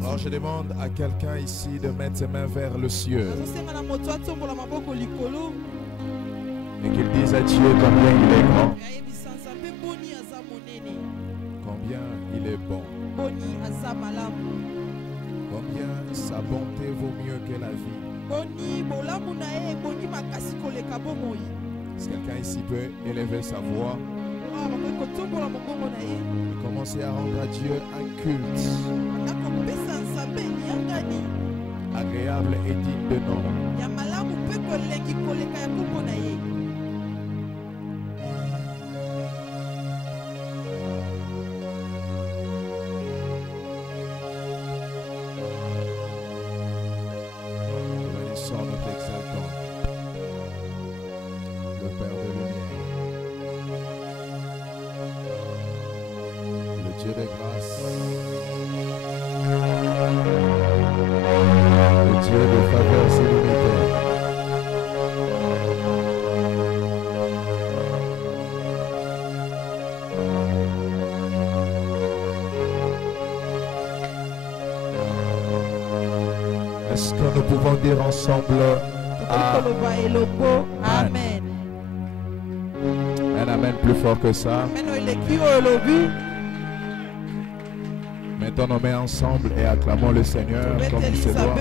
Alors je demande à quelqu'un ici de mettre ses mains vers le ciel et qu'il dise à Dieu combien il est grand, combien il est bon, combien sa bonté vaut mieux que la vie. Si quelqu'un ici peut élever sa voix et commencer à rendre à Dieu un culte agréable et digne de nom. Bénissons notre exaltant, le Père de lumière, le Dieu de grâce, le Dieu de faveur illimitée. Est-ce que nous pouvons dire ensemble Amen. un amen plus fort que ça? Mettons nos mains ensemble et acclamons le Seigneur comme il se doit.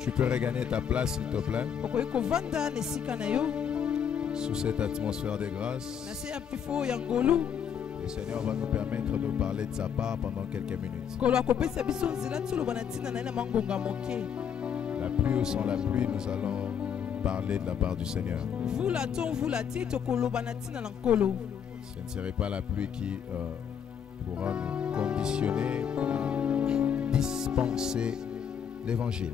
Tu peux regagner ta place s'il te plaît, sous cette atmosphère de grâce. Le Seigneur va nous permettre de parler de sa part pendant quelques minutes. La pluie ou sans la pluie, nous allons parler de la part du Seigneur. Ce ne serait pas la pluie qui pourra nous conditionner à dispenser l'évangile.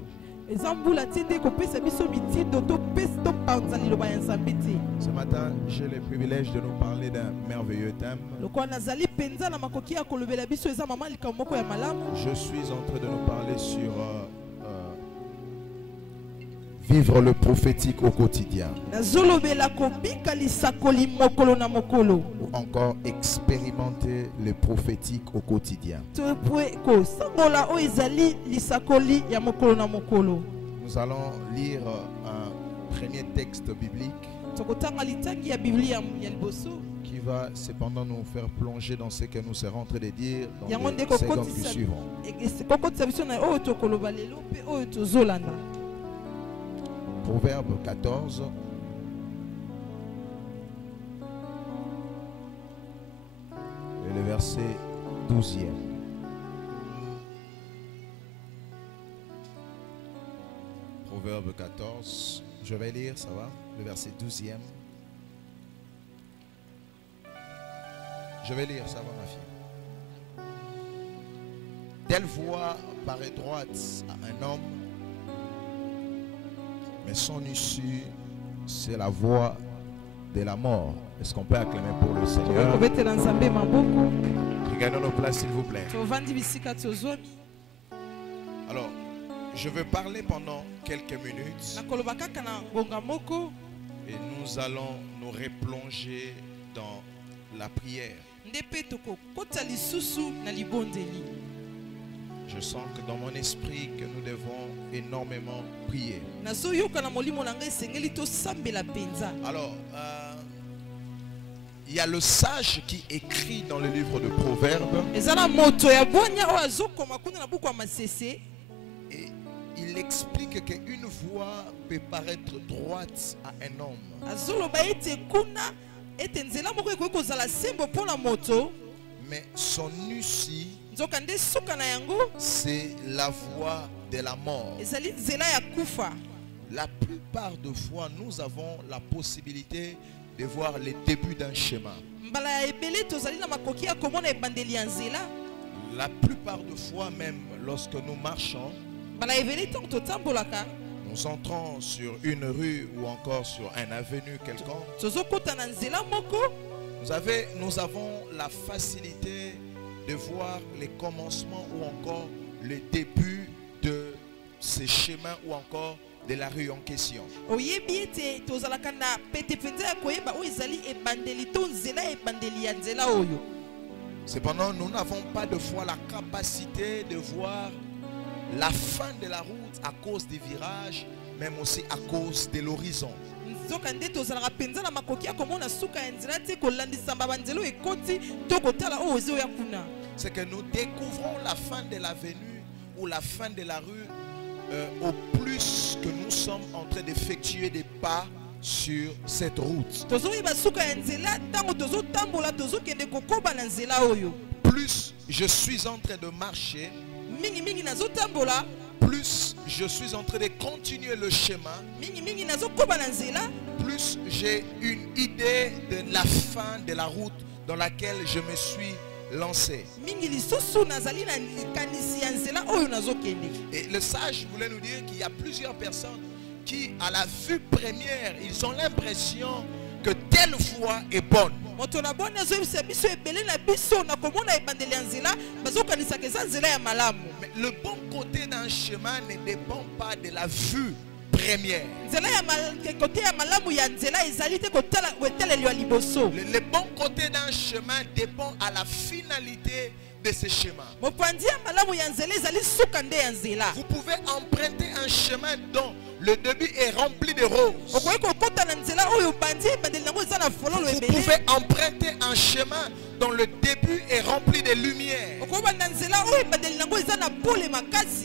Ce matin, j'ai le privilège de nous parler d'un merveilleux thème. Je suis en train de nous parler sur vivre le prophétique au quotidien. Ou encore expérimenter le prophétique au quotidien. Nous allons lire un premier texte biblique qui va cependant nous faire plonger dans ce que nous serons en train de dire dans les secondes qui suivront. Proverbe 14. Et le verset 12e. Proverbe 14. Je vais lire, ça va? Le verset 12e. Je vais lire, ça va ma fille? Telle voie paraît droite à un homme, mais son issue, c'est la voie de la mort. Est-ce qu'on peut acclamer pour le Seigneur? Regardons nos places, s'il vous plaît. Alors, je veux parler pendant quelques minutes et nous allons nous replonger dans la prière. Je sens que dans mon esprit que nous devons énormément prier. Alors, il y a le sage qui écrit dans le livre de Proverbes. Et il explique qu'une voie peut paraître droite à un homme. Mais son issue, c'est la voie de la mort. La plupart des fois, nous avons la possibilité de voir les débuts d'un chemin. La plupart des fois, même lorsque nous marchons, nous entrons sur une rue ou encore sur un avenue quelconque. Nous avons la facilité de voir les commencements ou encore le début de ces chemins ou encore de la rue en question. Cependant, nous n'avons pas de fois la capacité de voir la fin de la route à cause des virages, même aussi à cause de l'horizon. C'est que nous découvrons la fin de l'avenue ou la fin de la rue au plus que nous sommes en train d'effectuer des pas sur cette route. Plus je suis en train de marcher, plus je suis en train de continuer le chemin, plus j'ai une idée de la fin de la route dans laquelle je me suis lancé. Et le sage voulait nous dire qu'il y a plusieurs personnes qui, à la vue première, ils ont l'impression que telle voie est bonne. Mais le bon côté d'un chemin ne dépend pas de la vue première. Le bon côté d'un chemin dépend à la finalité de ce chemin. Vous pouvez emprunter un chemin dont le début est rempli de roses. Vous pouvez emprunter un chemin dont le début est rempli de lumière.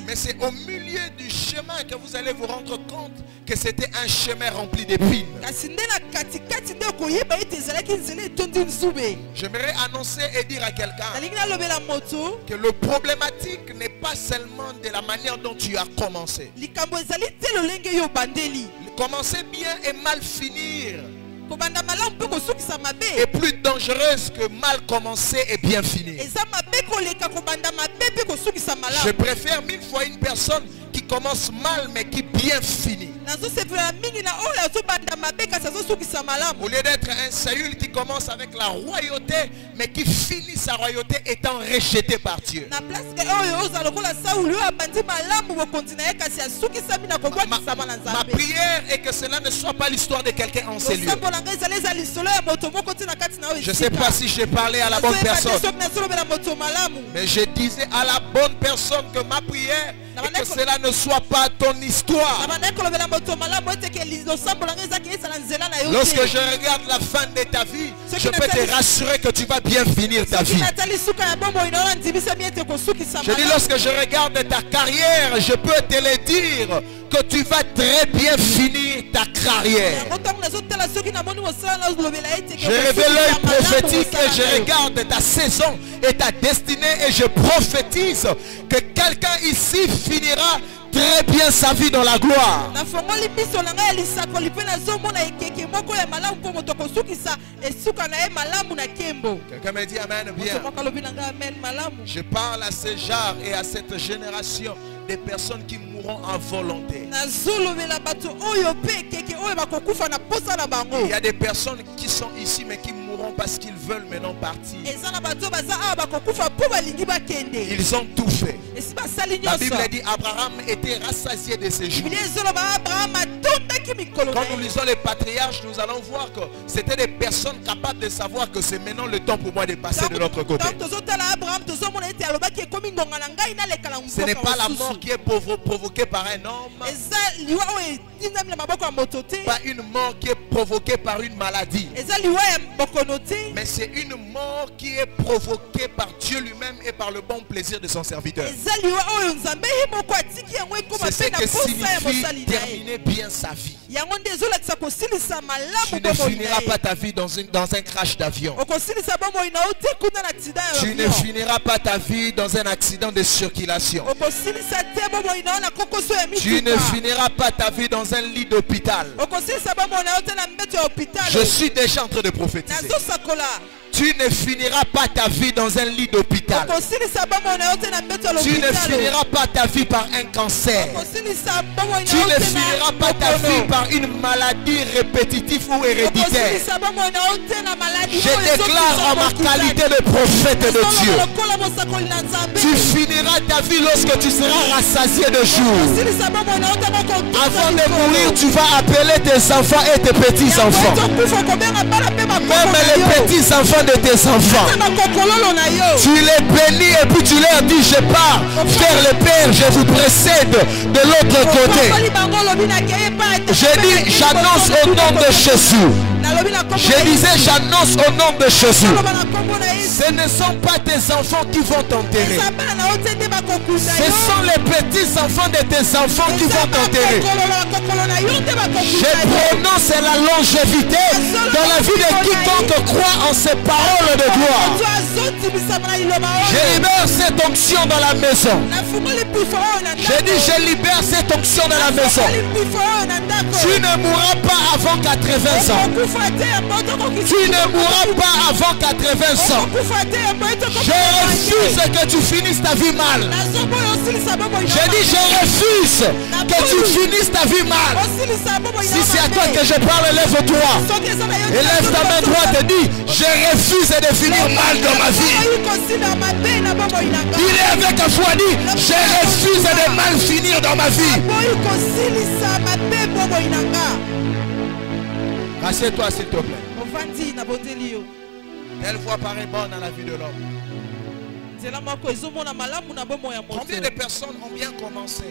Mais c'est au milieu du chemin que vous allez vous rendre compte que c'était un chemin rempli d'épines. J'aimerais annoncer et dire à quelqu'un que le problématique n'est pas seulement de la manière dont tu as commencé. Commencer bien et mal finir est plus dangereuse que mal commencer et bien finir. Je préfère 1000 fois une personne qui commence mal mais qui bien finit, au lieu d'être un Saül qui commence avec la royauté mais qui finit sa royauté étant rejeté par Dieu. Ma prière est que cela ne soit pas l'histoire de quelqu'un en ces lieux. Je ne sais pas si j'ai parlé à la bonne personne, mais je disais à la bonne personne que ma prière et que cela ne soit pas ton histoire. Lorsque je regarde la fin de ta vie, je peux te rassurer que tu vas bien finir ta vie. Je dis, lorsque je regarde ta carrière, je peux te le dire que tu vas très bien finir ta carrière. Je révèle l'œil prophétique et je regarde ta saison et ta destinée et je prophétise que quelqu'un ici finira très bien sa vie dans la gloire. Quelqu'un me dit amen bien. Je parle à ce genre et à cette génération des personnes qui mourront en volonté. Il y a des personnes qui sont ici mais qui mourront parce qu'ils veulent maintenant partir. Ils ont tout fait. La Bible dit Abraham était rassasié de ses jours. Quand nous lisons les patriarches, nous allons voir que c'était des personnes capables de savoir que c'est maintenant le temps pour moi de passer de l'autre côté. Ce n'est pas la mort qui est provoquée par un homme, pas une mort qui est provoquée par une maladie, mais c'est une mort qui est provoquée par Dieu lui-même et par le bon plaisir de son serviteur. C'est ce que signifie terminer bien sa vie. Tu ne finiras pas ta vie dans un crash d'avion. Tu ne finiras pas ta vie dans un accident de circulation. Tu ne finiras pas ta vie dans un lit d'hôpital. Je suis déjà en train de prophétiser. Tu ne finiras pas ta vie dans un lit d'hôpital. Tu ne finiras pas ta vie par un cancer. Tu ne finiras pas ta vie par une maladie répétitive ou héréditaire. Je déclare en ma qualité de prophète de Dieu. Tu finiras ta vie lorsque tu seras rassasié de jours. Avant de mourir, tu vas appeler tes enfants et tes petits-enfants. Même les petits-enfants de tes enfants. Tu les bénis et puis tu leur dis, je pars vers le Père, je vous précède de l'autre côté. Je dis, j'annonce au nom de Jésus. Je disais, j'annonce au nom de Jésus. Ce ne sont pas tes enfants qui vont t'enterrer. Ce sont les petits-enfants de tes enfants qui vont t'enterrer. Je prononce la longévité dans la vie de quiconque croit en ces paroles de gloire. Je libère cette onction dans la maison. Je dis, je libère cette onction dans la maison. Tu ne mourras pas avant 80 ans. Tu ne mourras pas avant 80 ans. Je refuse que tu finisses ta vie mal. Je dis, je refuse que tu finisses ta vie mal. Si c'est à toi que je parle, lève-toi. Et lève ta main droite et dis, je refuse de finir mal dans ma vie. Dis-le avec un foi, dis, je refuse de mal finir dans ma vie. Assieds-toi s'il te plaît. Telle voix paraît bonne à la vie de l'homme. Combien de personnes ont bien commencé,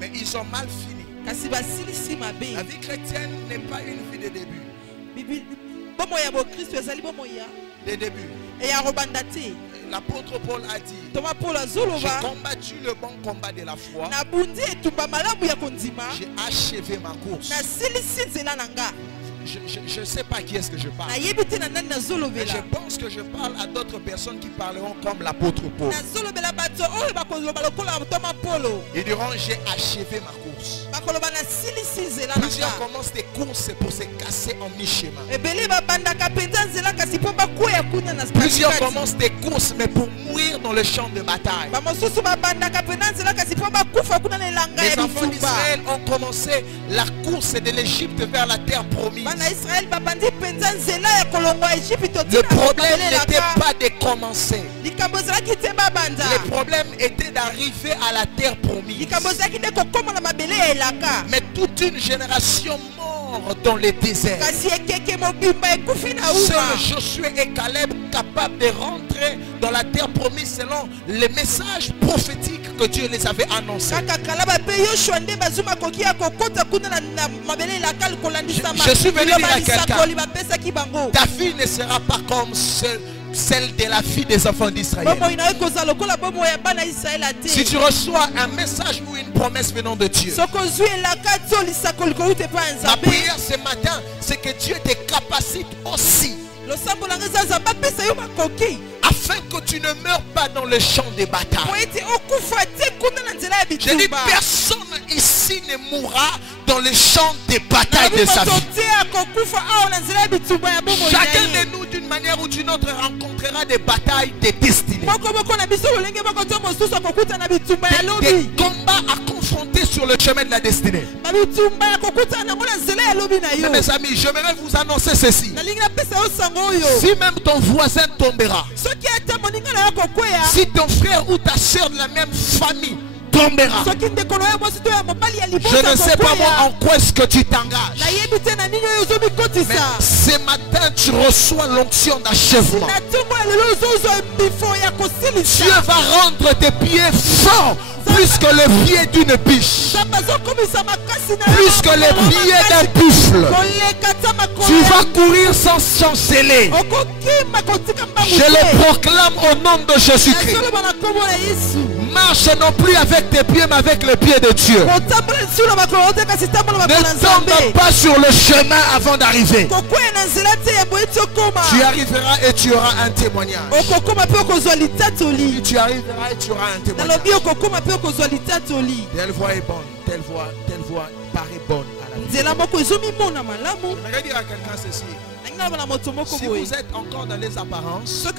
mais ils ont mal fini? La vie chrétienne n'est pas une vie de début. Des débuts. L'apôtre Paul a dit, j'ai combattu le bon combat de la foi. J'ai achevé ma course. Je ne sais pas qui est-ce que je parle. Mais je pense que je parle à d'autres personnes qui parleront comme l'apôtre Paul. Ils diront, j'ai achevé ma course. Plusieurs commencent des courses pour se casser en mi-chemin. Plusieurs commencent des courses mais pour mourir dans le champ de bataille. Les enfants d'Israël ont commencé la course de l'Égypte vers la terre promise. Le problème n'était pas de commencer. Le problème était d'arriver à la terre promise. Mais toute une génération mort dans le désert. Seuls Josué et Caleb capables de rentrer dans la terre promise selon les messages prophétiques que Dieu les avait annoncés. Je suis venu dire à quelqu'un, ta vie ne sera pas comme celle de la fille des enfants d'Israël. Si tu reçois un message ou une promesse venant de Dieu, ma prière ce matin, c'est que Dieu te capacite aussi, afin que tu ne meurs pas dans le champ des batailles. Je dis, personne ici ne mourra dans le champ des batailles de sa vie. Chacun de nous, d'une manière ou d'une autre, rencontrera des batailles de destinée. Des combats à confronter sur le chemin de la destinée. Mais mes amis, j'aimerais vous annoncer ceci. Si même ton voisin tombera, si ton frère ou ta soeur de la même famille tombera, je ne sais pas moi en quoi est-ce que tu t'engages, mais ce matin tu reçois l'onction d'achèvement. Dieu va rendre tes pieds forts plus que le pied d'une biche, plus que le pied d'un buffle. Tu vas courir sans chanceler. Je le proclame au nom de Jésus-Christ. Marche non plus avec tes pieds mais avec les pieds de Dieu. Ne tombe pas sur le chemin avant d'arriver. Tu arriveras et tu auras un témoignage. Tu arriveras et tu auras un témoignage. Telle voix est bonne, telle voix paraît bonne à la vie. Je vais dire à quelqu'un ceci. Si vous êtes encore dans les apparences, c'est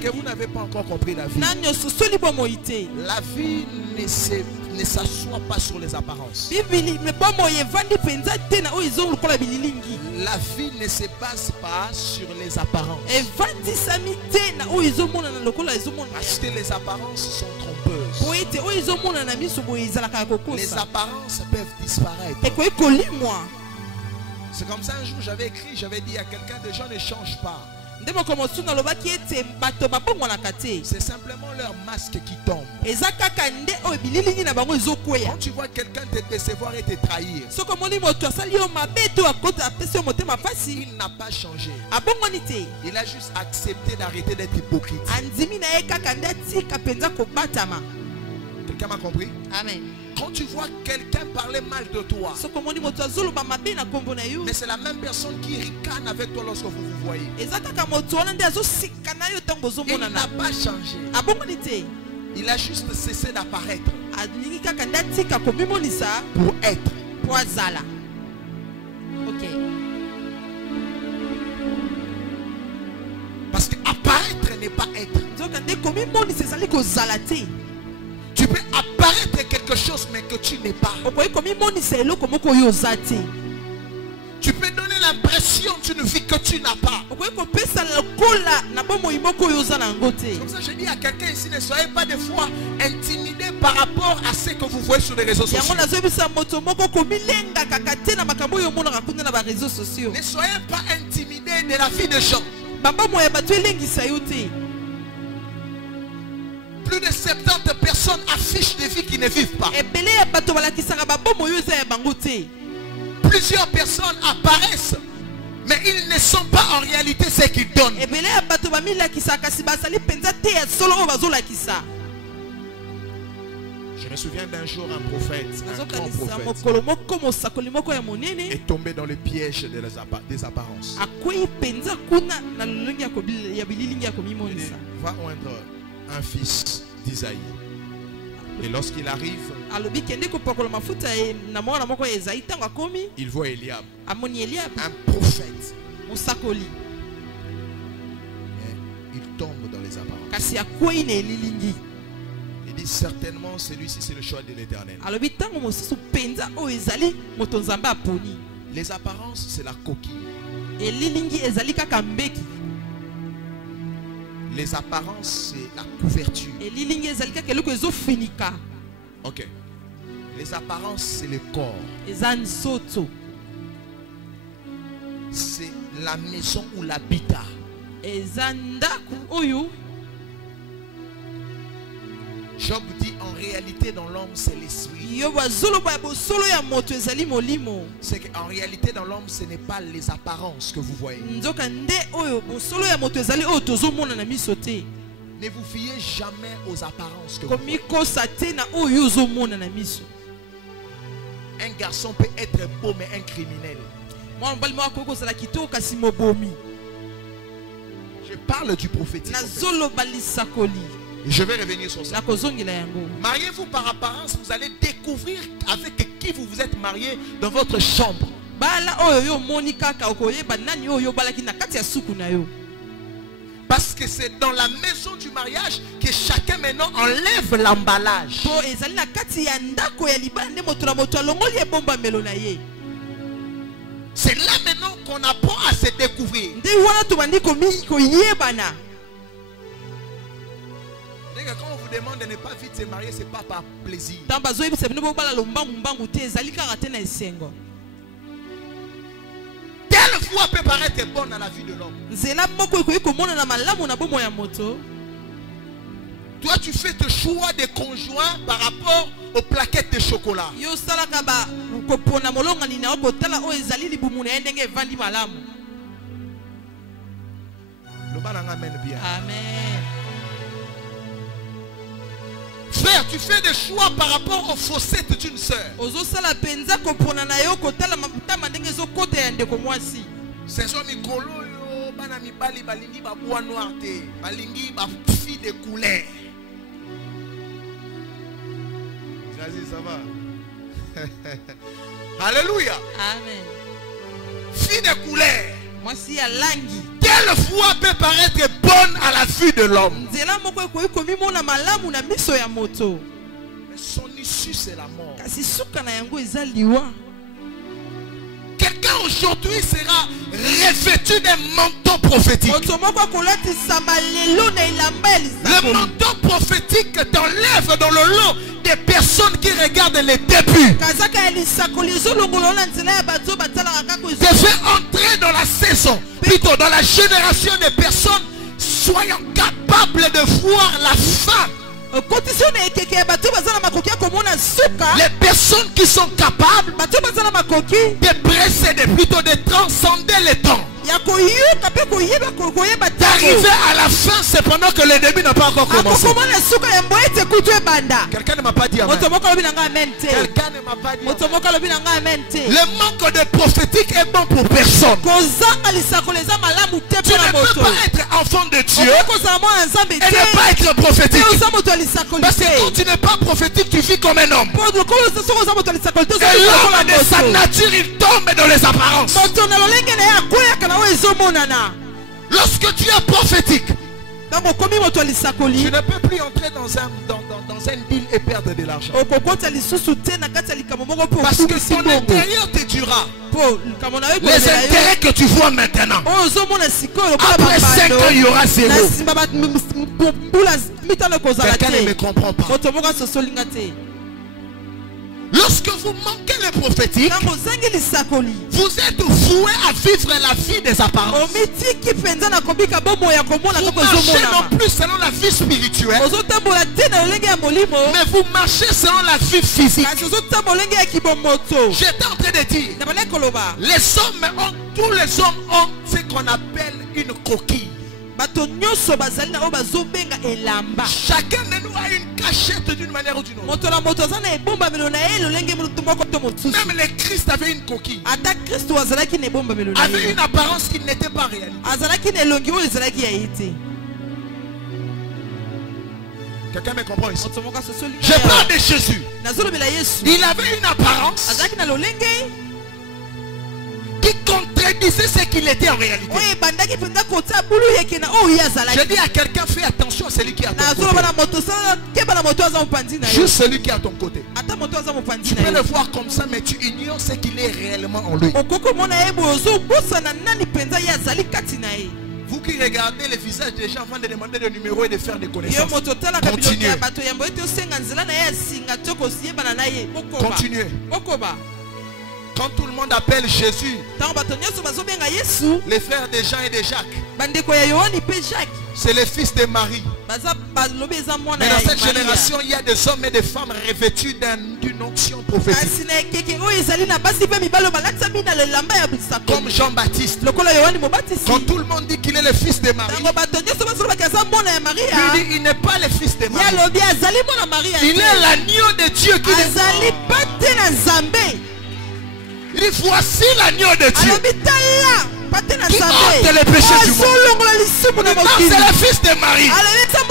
que vous n'avez pas encore compris la vie. La vie ne s'assoit pas sur les apparences. La vie ne se base pas sur les apparences. Parce que les apparences sont trompeuses. Les apparences peuvent disparaître. C'est comme ça un jour j'avais écrit, j'avais dit à quelqu'un, des gens ne changent pas. C'est simplement leur masque qui tombe. Quand tu vois quelqu'un te décevoir et te trahir, il n'a pas changé. Il a juste accepté d'arrêter d'être hypocrite. Quelqu'un m'a compris? Amen. Quand tu vois quelqu'un parler mal de toi, mais c'est la même personne qui ricane avec toi lorsque vous vous voyez. Il n'a pas changé. Il a juste cessé d'apparaître pour être. Parce qu'apparaître n'est pas être. Tu peux apparaître quelque chose mais que tu n'es pas. Tu peux donner l'impression d'une vie que tu n'as pas. C'est comme ça que je dis à quelqu'un ici, ne soyez pas des fois intimidés par rapport à ce que vous voyez sur les réseaux sociaux. Ne soyez pas intimidés de la vie des gens. Plus de 70 personnes affichent des vies qui ne vivent pas. Plusieurs personnes apparaissent, mais ils ne sont pas en réalité ce qu'ils donnent. Je me souviens d'un jour, un prophète, un grand prophète, est tombé dans le piège des apparences. Va oindre un fils d'Isaïe. Et lorsqu'il arrive, il voit Eliab, un prophète. Et il tombe dans les apparences. Il dit certainement celui-ci c'est le choix de l'Éternel. Les apparences c'est la coquille. Les apparences, c'est la couverture. Ok. Les apparences, c'est le corps. C'est la maison ou l'habitat. Job dit en réalité dans l'homme c'est l'esprit. C'est qu'en réalité dans l'homme ce n'est pas les apparences que vous voyez. Ne vous fiez jamais aux apparences que vous voyez. Un garçon peut être beau mais un criminel. Je parle du prophétique. Je vais revenir sur ça. Mariez-vous par apparence, vous allez découvrir avec qui vous vous êtes marié dans votre chambre. Parce que c'est dans la maison du mariage que chacun maintenant enlève l'emballage. C'est là maintenant qu'on apprend à se découvrir. Quand on vous demande de ne pas vite se marier, ce n'est pas par plaisir. Telle foi peut paraître bonne à la vie de l'homme. Toi, tu fais tes choix de conjoint par rapport aux plaquettes de chocolat. Amen. Frère, tu fais des choix par rapport aux fossettes d'une sœur. C'est ça, Mikolo, bana mibali balingi ba bois noir te, balingi ba fille de couleur. Ça va. Alléluia. Amen. fine couleur. Mwasi ya langi. Quelle foi peut paraître bonne à la vue de l'homme? Nzela moko ekoki komimona malamu na miso ya moto. Mais son issue c'est la mort. Kasi suka na yango eza liwa. Quelqu'un aujourd'hui sera revêtu d'un manteau prophétique. Moto moko kolatisa malelo na ilamba ya Le lisakoli. manteau prophétique t'enlève dans le lot des personnes qui regardent les débuts. Kazaka ya lisakoli ezolongolo na nzela ya bato batalaka kako Te fait entrer dans la saison, plutôt dans la génération des personnes soyant capables de voir la fin. Les personnes qui sont capables de précéder, plutôt de transcender le temps. D'arriver à la fin, c'est pendant que le début n'a pas encore commencé. Quelqu'un ne m'a pas dit amen. Quelqu'un ne m'a pas dit amen. Le manque de prophétique est bon pour personne. Tu ne peux pas être enfant de Dieu et ne pas être prophétique. Parce que quand tu n'es pas prophétique, tu vis comme un homme. Et l'homme de sa nature, il tombe dans les apparences. Lorsque tu es prophétique, tu ne peux plus entrer dans un deal et perdre de l'argent. Parce que ton intérieur te durera. Les intérêts que tu vois maintenant, après 5 ans, il y aura zéro. Quelqu'un ne me comprend pas. Lorsque vous manquez le prophétique, vous êtes voué à vivre la vie des apparences. Vous marchez non plus selon la vie spirituelle, mais vous marchez selon la vie physique. J'étais en train de dire, tous les hommes ont ce qu'on appelle une coquille. Chacun de nous a une cachette d'une manière ou d'une autre. Même le Christ avait une coquille, avait une apparence qui n'était pas réelle. Quelqu'un me comprend ici? Je parle de Jésus. Il avait une apparence qui contredisait ce qu'il était en réalité. Je dis à quelqu'un, fais attention à celui qui est à ton côté. Juste celui qui est à ton côté. Tu peux le voir comme ça, mais tu ignores ce qu'il est réellement en lui. Vous qui regardez les visages des gens avant de demander le numéro et de faire des connaissances, continuez. Continuez. Quand tout le monde appelle Jésus, les frères de Jean et de Jacques, c'est le fils de Marie. Mais dans cette génération, il y a des hommes et des femmes revêtus d'une onction prophétique. Comme Jean-Baptiste. Quand tout le monde dit qu'il est le fils de Marie, lui dit il n'est pas le fils de Marie. Il est l'agneau de Dieu qui est. Il dit voici l'agneau de Dieu qui ôte les péchés du monde. C'est le fils de Marie. C'est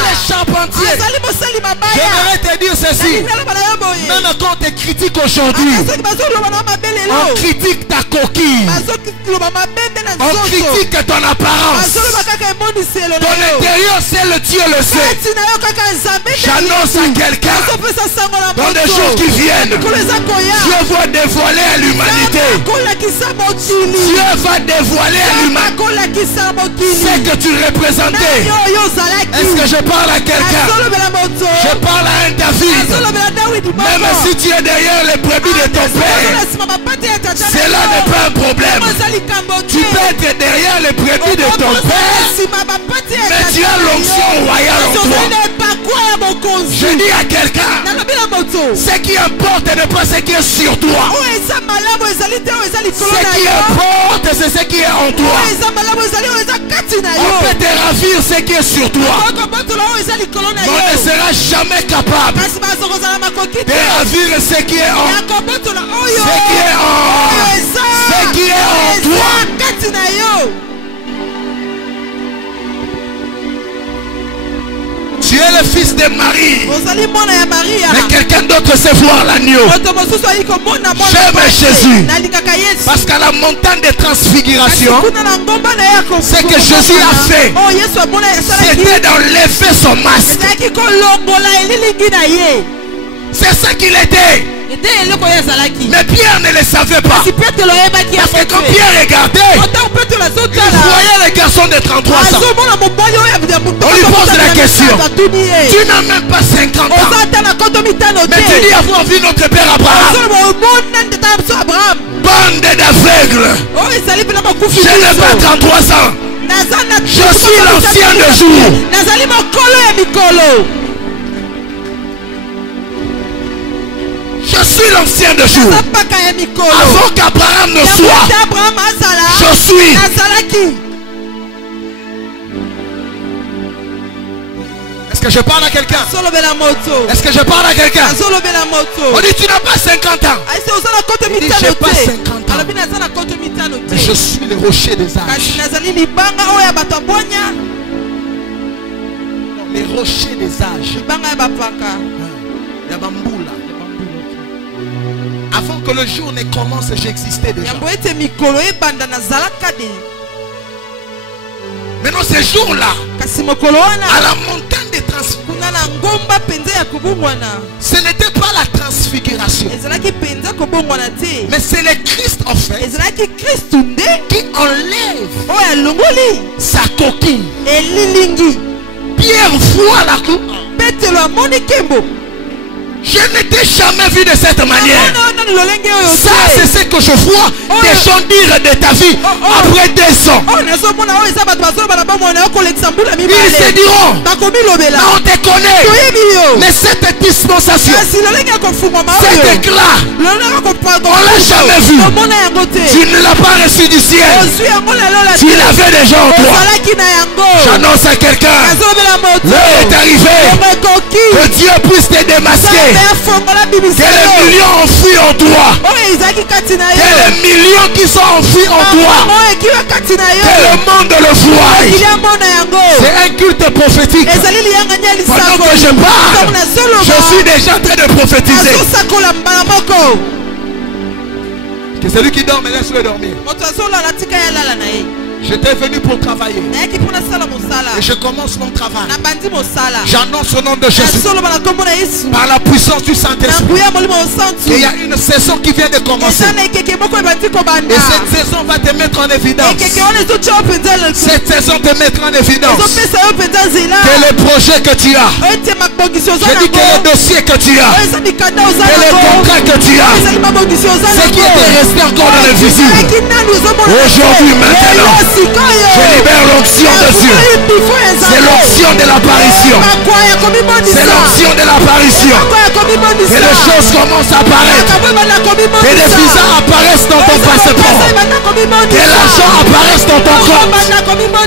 le charpentier. J'aimerais te dire ceci. Même quand on te critique aujourd'hui, on critique ta coquille, on critique ton apparence. Ton intérieur, c'est le Dieu le sait. J'annonce à quelqu'un, dans les jours qui viennent, Dieu va dévoiler à l'humanité. Dieu va dévoiler à l'humanité ce que tu représentais. Est-ce que je parle à quelqu'un? Je parle à un David. Même si tu es derrière les brebis de ton père, cela n'est pas un problème. Tu peux être derrière les brebis de ton père, mais tu as l'onction royale en toi. Je dis à quelqu'un, ce qui importe n'est pas ce qui est sur toi. Ce qui importe, c'est ce qui est en toi. On peut te ravir ce qui est sur toi, mais on ne sera jamais capable de ravir ce qui est en toi. Tu es le fils fils de Marie. ozali mwana ya Maria. Mais quelqu'un d'autre sait voir l'agneau. Moto mosusu ali komona mwana. J'aime Jésus. Nalikaka Yesu. Parce qu'à la montagne de transfiguration, Kuna na ngomba na yako. ce que Jésus a fait, Oh Yesu abona yasalaki. c'était d'enlever son masque. Ezalaki kolongola elilingi na ye. C'est ça qu'il était. Ete eloko ye ezalaki. Mais Pierre ne le savait pas. Kasi Petelo oyebaki Parce que yango quand te. Pierre regardait, Otango Petelo il azotala. voyait le garçon de 33 ans. Azomona mobali oyo ya moto. On lui pose la question. Atuni ye. Tu n'as même pas 50 ans. Oza ata na koto mitano te. Mais tu dis avoir vu notre père Abraham. Ozoloba omona ndeta ya biso Abraham. Bande d'aveugles. Oh ezali mpena bakufi Je n'ai pas 33 ans. Je suis l'ancien de jour. nazali mokolo ya mikolo. Je suis l'ancien de jour. Naza mpaka ya mikolo. Avant qu'Abraham ne soit, Abraham azala. je suis. Nazalaki. Est-ce que je parle à quelqu'un? Solobela moto. Est-ce que je parle à quelqu'un? Solobela moto. On dit tu n'as pas 50 ans. Aise ozala koto Il dit, mitano j'ai pas te. 50 ans. Alobi nazala koto mitano te. Mais je suis le rocher des Kasi âges. nazali libanga oyo ya bato abonya. Non, les rochers des âges. Libanga ya bapaka. Yabamboula. Avant que le jour ne commence, j'existais déjà. Yambo ete mikolo ebanda nazalaka de. Maintenant ces jours-là, Kasi mokolo à wana. la montagne des transfiguration, Kuna na ngomba penza ya kubungwana. ce n'était pas la transfiguration, Ezalaki penza kobongwana te. mais c'est le Christ en fait Ezalaki Kristu nde. qui enlève Oyo alongoli. sa coquille. Elilingi. Pierre voit la coupe. Petelo amoni kembo. Je ne t'ai jamais vu de cette manière. Ça, c'est ce que je vois des gens dire de ta vie après 2 ans. Ils se diront, mais on te connaît. Mais cette dispensation, cet éclat, on l'a jamais vu. Tu ne l'as pas reçu du ciel. Tu l'avais déjà en toi. J'annonce à quelqu'un, l'heure est arrivée que Dieu puisse te démasquer. Que les millions enfouis en toi, que les millions qui sont enfouis en toi, que le monde le voie. C'est un culte prophétique. Pendant que je parle, je suis déjà en train de prophétiser. Que celui qui dort, laisse-le dormir. J'étais venu pour travailler. Et je commence mon travail. J'annonce au nom de Jésus. Par la puissance du Saint-Esprit. Il y a une saison qui vient de commencer. Et cette saison va te mettre en évidence. Cette saison te mettra en évidence. Que le projet que tu as. Je dis que le dossier que tu as. Que le contrat que tu as. Ce qui était resté encore dans le visible. Aujourd'hui, maintenant. Je libère l'onction de Dieu. C'est l'onction de l'apparition. C'est l'onction de l'apparition. Que les choses commencent à apparaître. Que les visas apparaissent dans ton passeport. Que l'argent apparaisse dans ton compte.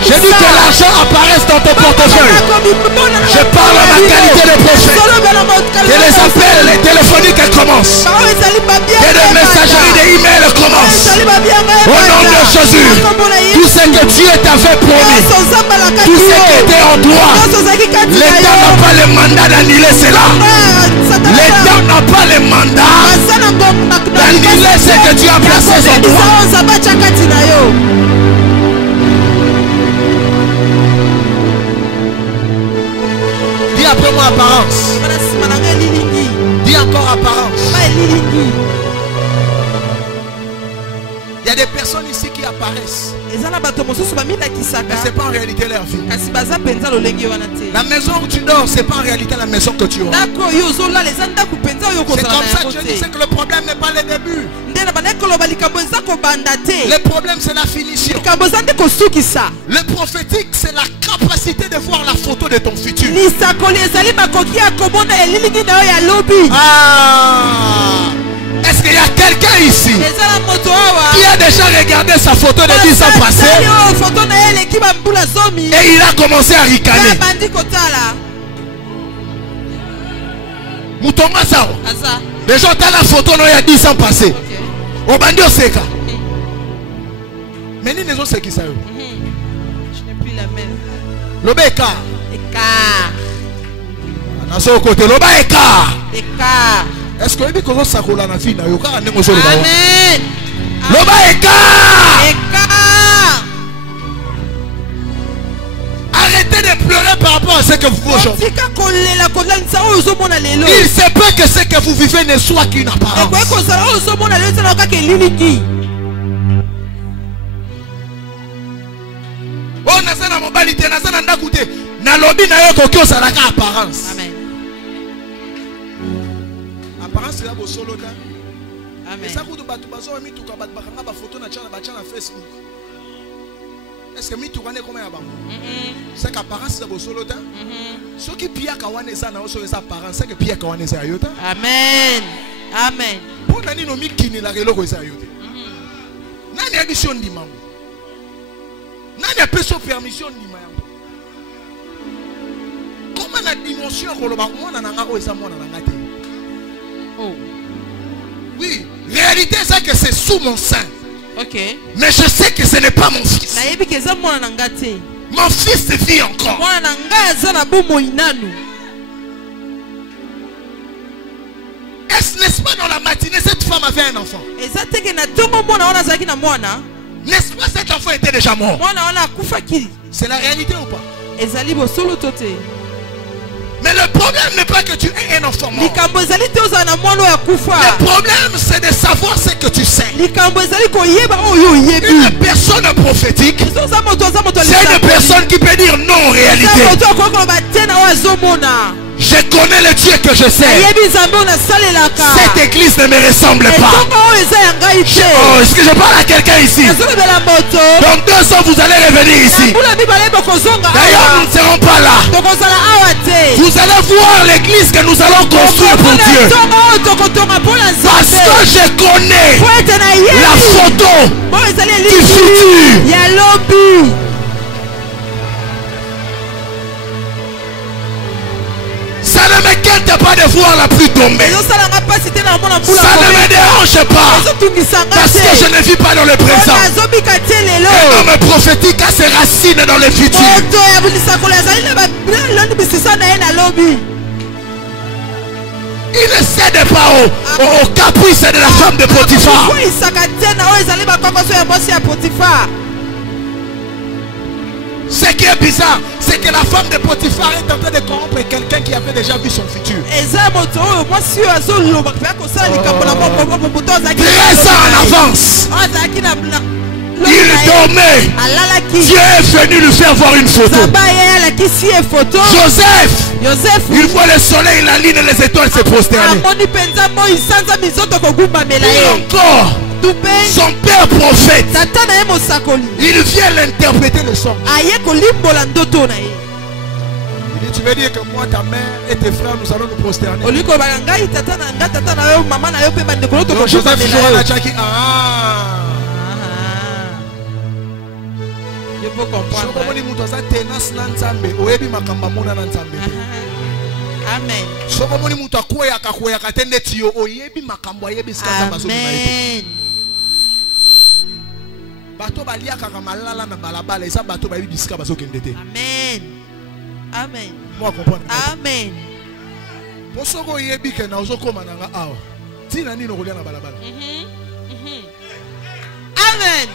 Je dis que l'argent apparaisse dans ton portefeuille. Je parle à ma qualité de prophète. Que les appels téléphoniques commencent. Que les messageries des emails commencent. Au nom de Jésus. Tout ce que Dieu t'avait promis, tout ce qui était en toi, l'État n'a pas le mandat d'annuler cela. L'État n'a pas le mandat d'annuler ce que Dieu a placé en toi. Dis après moi apparence. Dis encore apparence. Il y a des personnes ici qui apparaissent. Mais ce n'est pas en réalité leur vie. La maison où tu dors, ce n'est pas en réalité la maison que tu auras. C'est comme ça que je disais que le problème n'est pas le début. Le problème c'est la finition. Le prophétique c'est la capacité de voir la photo de ton futur. Ah! Est-ce qu'il y a quelqu'un ici qui a déjà regardé sa photo de 10 ans passés et il a commencé à ricaner? Moutonga sao. Les gens ont la photo il y a 10 ans passés. Au bandio seka. Mais nous ne sommes qui ça. Je n'ai plus la même. Le béka. Naso côté loba écart. Écart. Est-ce que vous avez sakola na fille na yo ka ndenge so loba? Amen. Loba écart. Écart. Arrêtez de pleurer par rapport à ce que vous vivez aujourd'hui. Il se peut que ce que vous vivez ne soit qu'une apparence. Oh, nazana mobilité, nazana ndakute. Na lobby na yo kokyo salaka apparence. Amen. Apparence c'est la bo solo ta. Amen. Ça kutu batu bazo mi tuka batu bakanga ba photo na chana ba chana Facebook. Est-ce que mi tuka ne comment ya bango? C'est qu'apparence c'est la bo solo ta. Ce qui pia kawane ça na oso esa apparence, c'est que pia kawane ça yota. Amen. Amen. Pour nani no mi kini la reloko ça yote. Nani addition di mango. Nani a pris permission di mango. Comment la dimension koloba mwana nanga o esa mwana nanga te. Oh. Oui, réalité c'est que c'est sous mon sein. Ok. Mais je sais que ce n'est pas mon fils. Mon fils vit encore. N'est-ce pas dans la matinée cette femme avait un enfant? N'est-ce pas cet enfant était déjà mort? C'est la réalité ou pas? Mais le problème n'est pas que tu aies un enfant mort. Le problème c'est de savoir ce que tu sais. Une personne prophétique, c'est une personne qui peut dire non en réalité. Je connais le Dieu que je sais. Cette église ne me ressemble pas. Oh, est-ce que je parle à quelqu'un ici? Dans 2 ans vous allez revenir ici. D'ailleurs nous ne serons pas là. Vous allez voir l'église que nous allons construire pour Dieu. Parce que je connais la photo du futur. Ça ne m'inquiète pas de voir la pluie tomber. Ça ne me dérange pas. Parce que je ne vis pas dans le présent. Un homme prophétique a ses racines dans le futur. Il ne cède pas au caprice de la femme de Potiphar. Ce qui est bizarre, c'est que la femme de Potiphar est en train de corrompre quelqu'un qui avait déjà vu son futur. 13 ans en avance. Il dormait. Dieu est venu lui faire voir une photo. Joseph, il voit le soleil, la lune et les étoiles se prosterner. Et encore, son père prophète, il vient l'interpréter le son. Il dit, tu veux dire que moi, ta mère et tes frères, nous allons nous prosterner. Donc Joseph jouera la tchaki. Je peux comprendre. Amen. Amen. Amen. Amen. Moi comprendre. Amen. Amen.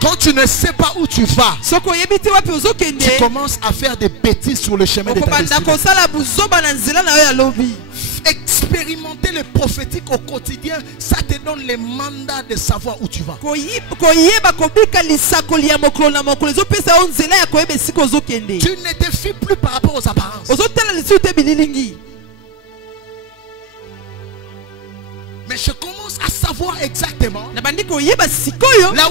Quand tu ne sais pas où tu vas, tu commences à faire des bêtises sur le chemin de ta destinée. Expérimenter le prophétique au quotidien, ça te donne le mandat de savoir où tu vas. Tu ne te fies plus par rapport aux apparences. Mais je commence à savoir exactement là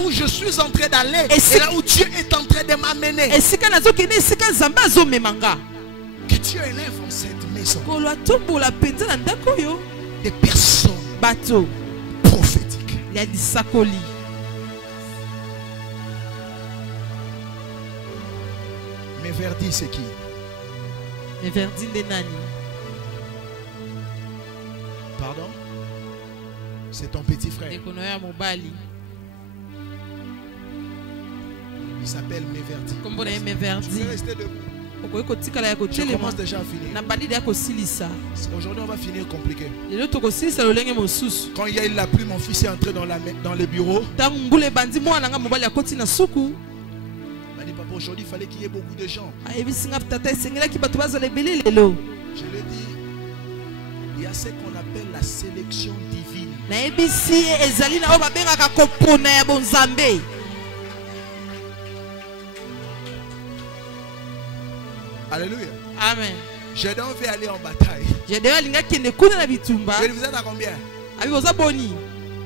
où je suis en train d'aller et là où Dieu est en train de m'amener. Que Dieu élève en cette maison des personnes prophétiques. Mais Verdi c'est qui? Pardon? C'est ton petit frère. Il s'appelle Meverdi. Tu peux rester debout. Je commence déjà à finir. Aujourd'hui, on va finir compliqué. Quand il y a eu la pluie, mon fils est entré dans le bureau. Il m'a dit, papa, aujourd'hui, il fallait qu'il y ait beaucoup de gens. Je lui ai dit, il y a ce qu'on appelle la sélection divine. Alléluia. Amen. Je devais aller en bataille. Je lui dis, vous êtes à combien?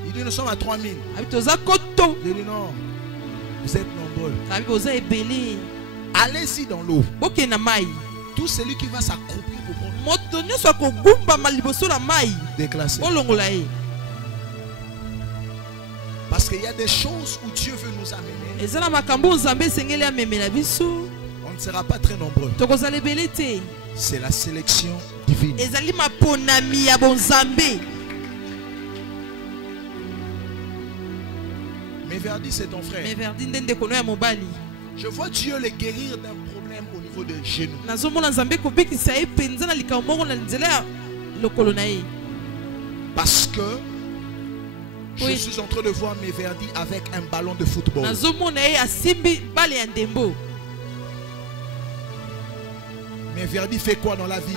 Il dit, nous sommes à 3000. Je lui dis, non, vous êtes nombreux. Allez-y dans l'eau. Tout celui qui va s'accroupir pour prendre. Déclassé. Parce qu'il y a des choses où Dieu veut nous amener. On ne sera pas très nombreux. C'est la sélection divine. Méverdi, c'est ton frère. Je vois Dieu les guérir d'un problème au niveau de genoux. Parce que je suis en train de voir Méverdi avec un ballon de football. Méverdi fait quoi dans la vie?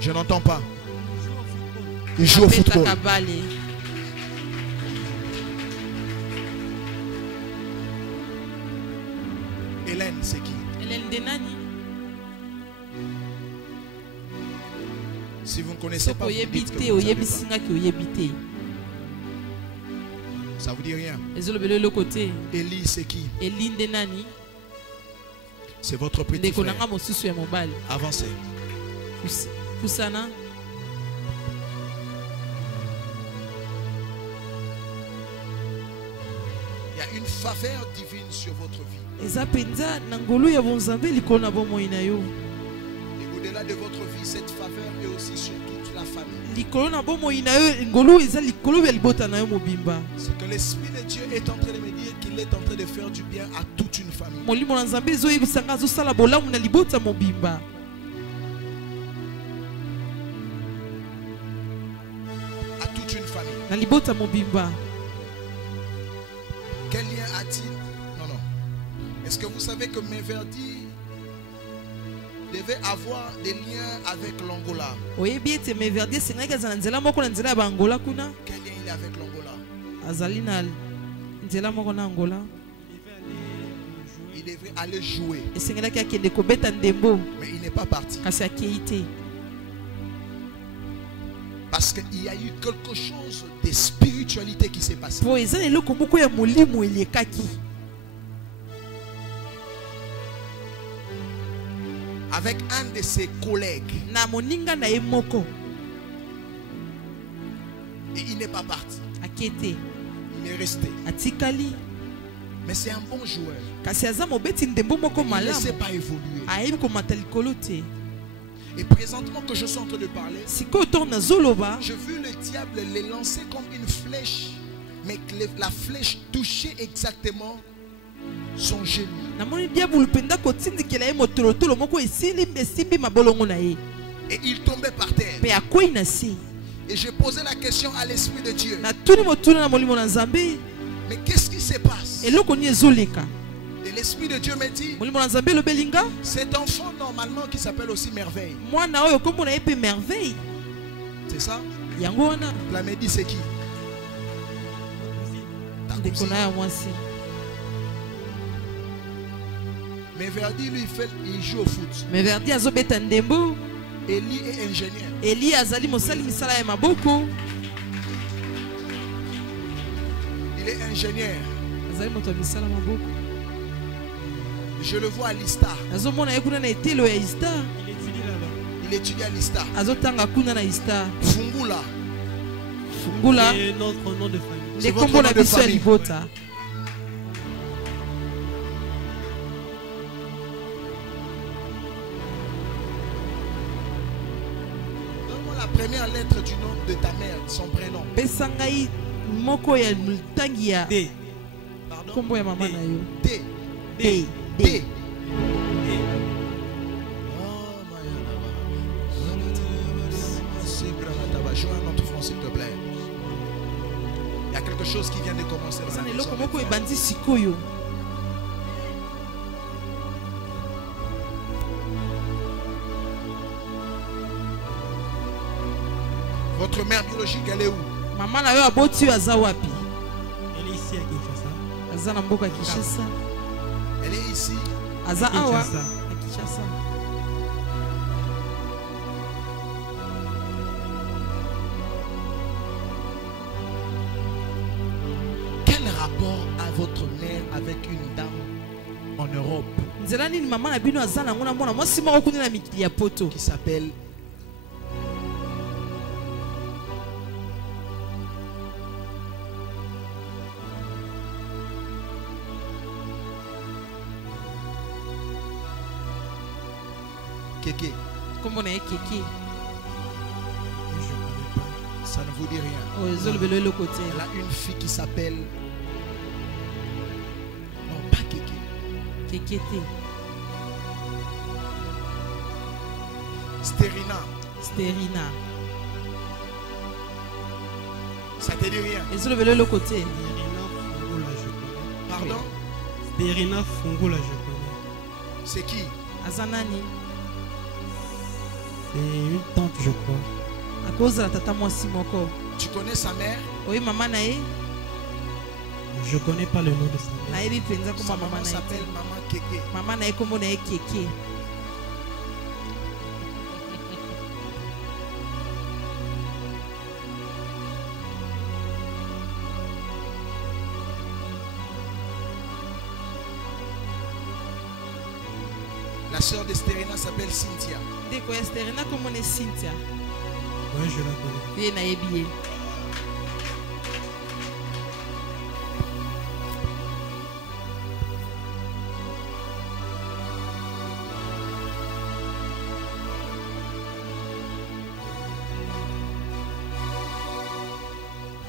Je n'entends pas. Il joue au football. Hélène, c'est qui? Si vous ne connaissez pas, vous dites que vous ne savez pas. Ça vous dit rien? Élie, c'est qui? C'est votre petit frère. Avancez. Il y a une faveur divine sur votre vie. Et au-delà de votre vie, cette faveur est aussi sur toute la famille. C'est que l'Esprit de Dieu est en train de me dire qu'il est en train de faire du bien à toute une famille. À toute une famille. Quel lien a-t-il? Non. Est-ce que vous savez que Méverdi devait avoir des liens avec l'Angola? Quel lien il est avec l'Angola? Il devait aller jouer. Mais il n'est pas parti. Parce qu'il y a eu quelque chose de spiritualité qui s'est passé. Avec un de ses collègues. Et il n'est pas parti. Il est resté. Mais c'est un bon joueur. Il ne sait pas évoluer. Et présentement que je suis en train de parler, je vu le diable les lancer comme une flèche, mais que la flèche touchait exactement son genou. Et il tombait par terre. Et je posais la question à l'Esprit de Dieu. Mais qu'est-ce qui se passe? Et l'Esprit de Dieu me dit, cet enfant normalement qui s'appelle aussi Merveille. C'est ça? La Médie, c'est qui? Méverdi, lui, il joue au foot. Élie est ingénieur. Il est ingénieur. Je le vois à l'Ista. Il étudie à l'Ista. Fungula. C'est notre nom de famille. C'est votre nom de famille. Donne-moi la première lettre du nom de ta mère, son prénom. D. Pardon? D. Joue un autre front, s'il te plaît. Il y a quelque chose qui vient de commencer dans la maison. Votre mère biologique, elle est où? Maman na yo aboti aza wapi? Elle est ici à Kinshasa. Aza na mboka Kinshasa. Elle est ici. Aza awa à Kinshasa. Kinshasa. Quel rapport a votre mère avec une dame en Europe Nzela nini mama na bino aza na ngona mwana mwasi moko kuna na mikili ya poto qui s'appelle Kéké? kombo na ye Keke. Je ne connais pas. Ça ne vous dit rien. Oyo ezolobela le côté. Elle a une fille qui s'appelle... Non, pas Kéké. Keke te. Stérina. Sterina. Ça te dit rien. Ezolobela le côté. Stérina Fungola, je connais. Pardon? Stérina Fungola, je connais. C'est qui? Aza nani? C'est une tante, je crois. Akozala tata mwasi moko. Tu connais sa mère? Oyi mama na ye Je connais pas le nom de sa mère. nayebi mpenza Sa komba maman mama na ye te. s'appelle Maman Kéké. Mama na ye kombo na ye Keke. La sœur de Stérina s'appelle Cynthia. Ndeko ya Sterina kombo na ye Cynthia. Ouais, je la connais. Ye nayebi ye.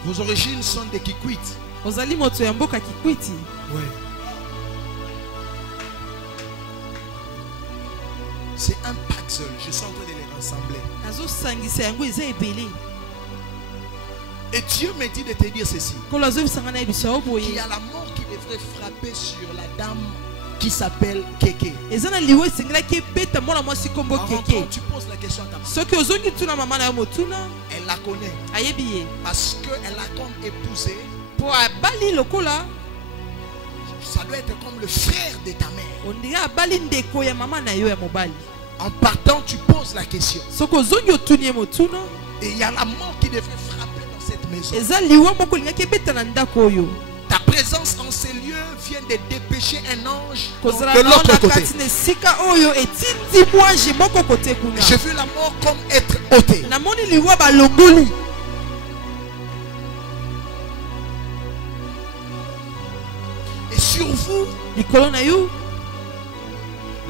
Vos origines sont des Kikwit. Ozali moto ya mboka Kikwiti. Ouais. C'est un pack seul. Je suis en train de les rassembler. Azosangisa yango eza ebele. Et Dieu me dit de te dire ceci. Kolo azobisanga na ye biso Il y oboye. a la mort qui devrait frapper sur la dame qui s'appelle Kéké. Eza na liwa esengelaki ebeta mwana mwasi kombo En rentrant, Keke. tu poses la question à ta maman. Soki ozongi tuna mama na yo motuna Elle la connaît. ayebi ye. Parce qu'elle a comme épousé. Po abali lokola Ça doit être comme le frère de ta mère. ondiri abali ndeko ya mama na yo ya mobali. En partant, tu poses la question. Soki ozongi otuni ye motuna Et il y a la mort qui devrait frapper dans cette maison. eza liwa moko elingaki ebeta na ndako oyo. Ta présence en ces lieux vient de dépêcher un ange Kozala de na l'autre ona côté. kati na esika oyo etindi mwanji moko kote kuna. J'ai vu la mort comme être ôtée. Namoni liwa balongoli. Et sur vous, Likolo na yo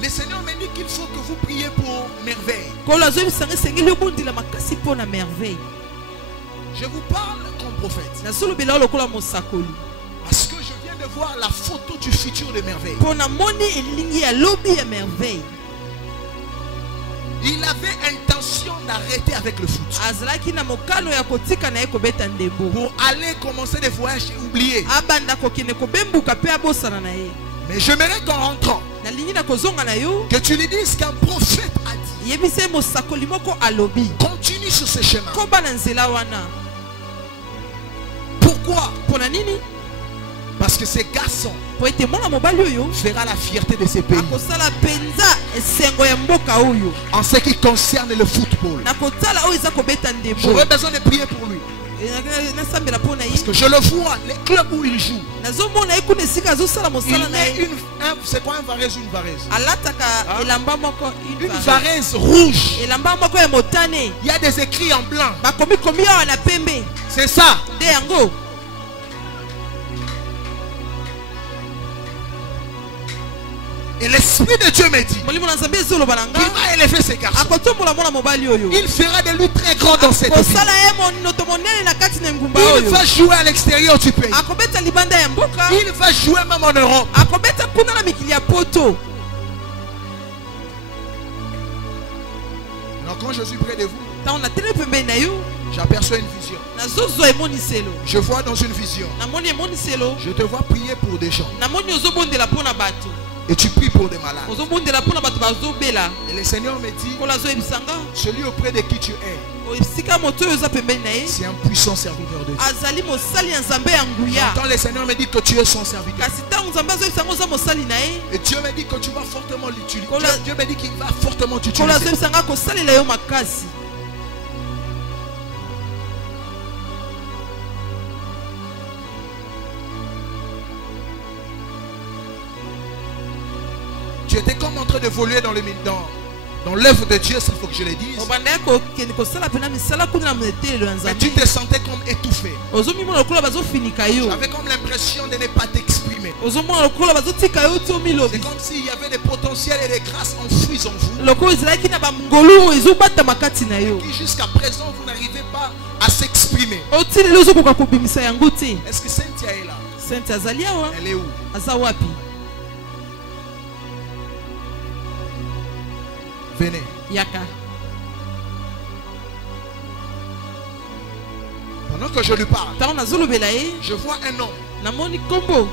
le Seigneur me dit qu'il faut que vous priez pour merveille. kolo azobisanga esengeli obondila makasi mpo na merveille. Je vous parle comme prophète. nazolobela yo lokola mosakoli Parce que je viens de voir la photo du futur de merveille. mpo namoni elingi ya lobi ya merveille. Il avait intention d'arrêter avec le foot. azalaki na mokano ya kotika na ye kobeta ndembo Pour aller commencer des voyages et oublier. abanda kokende kobembuka mpe abosana na ye. Mais j'aimerais qu'en rentrant, nalingi na kozonga na yo que tu lui dises qu'un prophète a dit. yebisa ye mosakoli moko alobi Continue sur ce chemin. koba na nzela wana. Pourquoi? mpo na nini? Parce que ces garçons po ete mwana mobali oyo fera la fierté de ces pays. akosala mpenza esengo ya mboka oyo En ce qui concerne le football. na kotala oyo eza kobeta ndembo. J'aurais besoin de prier pour lui. nasambela mpo na ye Parce que je le vois, les clubs où il joue. nazomona ye kuna esika azosala Il mosala na met ye c'est quoi un varèse ou une varèse? alataka elamba moko Une varèse rouge. elamba moko ya motane Il y a des écrits en blanc. bakomi awa na pembe C'est ça. nde yango. Et l'Esprit de Dieu me dit molimo na nzambe ezoloba na nga qu'il va élever ces garçons. akotombola mwana mobali oyo Il fera de lui très grand dans cette vie. kosala ye monoto monene na kati na engumba Il oyo va jouer à l'extérieur du pays. akobeta libanda ya mboka Il va jouer même en Europe. akobeta kuna na mikili ya poto. quand je suis près de vous, ntango natele pembeni na yo j'aperçois une vision. nazozwa emoniselo Je vois dans une vision. namoni emoniselo Je te vois prier pour des gens. namoni ozobondela mpo na bato Et tu pries pour des malades. ozobondela mpo na bato bazobela Et le Seigneur me dit, nkolo azoyebisanga celui auprès de qui tu es, esika moto oyo oza pembeni na ye c'est un puissant serviteur de Dieu. azali mosali ya nzambe ya nguya Quand le Seigneur me dit que tu es son serviteur. kasi ntango nzambe azoyebisanga oza mosali na ye Et Dieu me dit que tu vas fortement l'utiliser. Quand la- Dieu me dit qu'il va fortement nkolo t'utiliser. azoyebisanga kosalela yo makasi Tu étais comme en train d'évoluer dans l'œuvre de Dieu, il faut que je le dise. obandaki kokende kosala mpena misala kuna na etelelo ya Mais nzambe tu te sentais comme étouffé. ozomimona lokola bazofinika yo J'avais comme l'impression de ne pas t'exprimer. ozomona lokola bazotika yo ti C'est omilobi comme s'il y avait des potentiels et des grâces enfouis en vous. lokola ezalaki na bangolu ezobatama kati na yo Qui jusqu'à présent vous n'arrivez pas à s'exprimer. oti lelo ozokoka kobimisa yango te Est-ce que Cynthia est là? sente azali awa Elle est où? aza wapi Venez. yaka Pendant que je lui parle, ntango nazolobela ye je vois un homme. namoni nkombo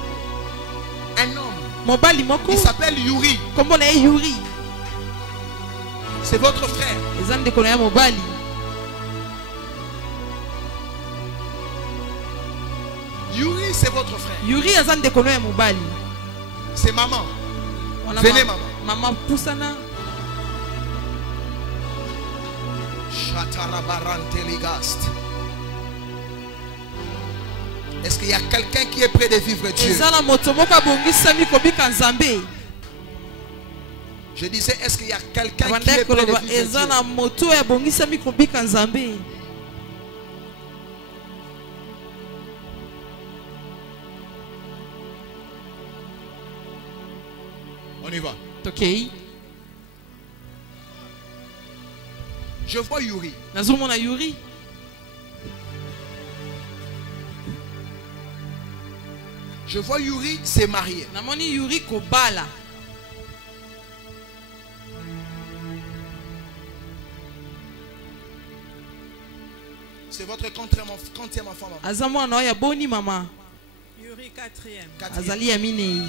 Un homme. mobali moko Il s'appelle Yuri. nkombo na ye yuri C'est votre frère. eza ndeko na ya mobali Yuri, c'est votre frère. yuri aza ndeko na ya mobali C'est maman. Wana Venez, ma- maman. mama pusana Chatarabaranteligast. Est-ce qu'il y a quelqu'un qui est prêt de vivre Dieu? eza na moto moko abongisami kobika nzambe Je disais, est-ce qu'il y a quelqu'un qui abandaki est prêt de koloba vivre eza Dieu? na moto oyo abongisami kobika nzambe On y va. tokei Je vois Yuri. nazomona yuri Je vois Yuri s'est marié. namoni yuri kobala C'est votre quantième enfant, maman. aza mwana oyo aboni mama Yuri 4e. Quatrième. azali ya minei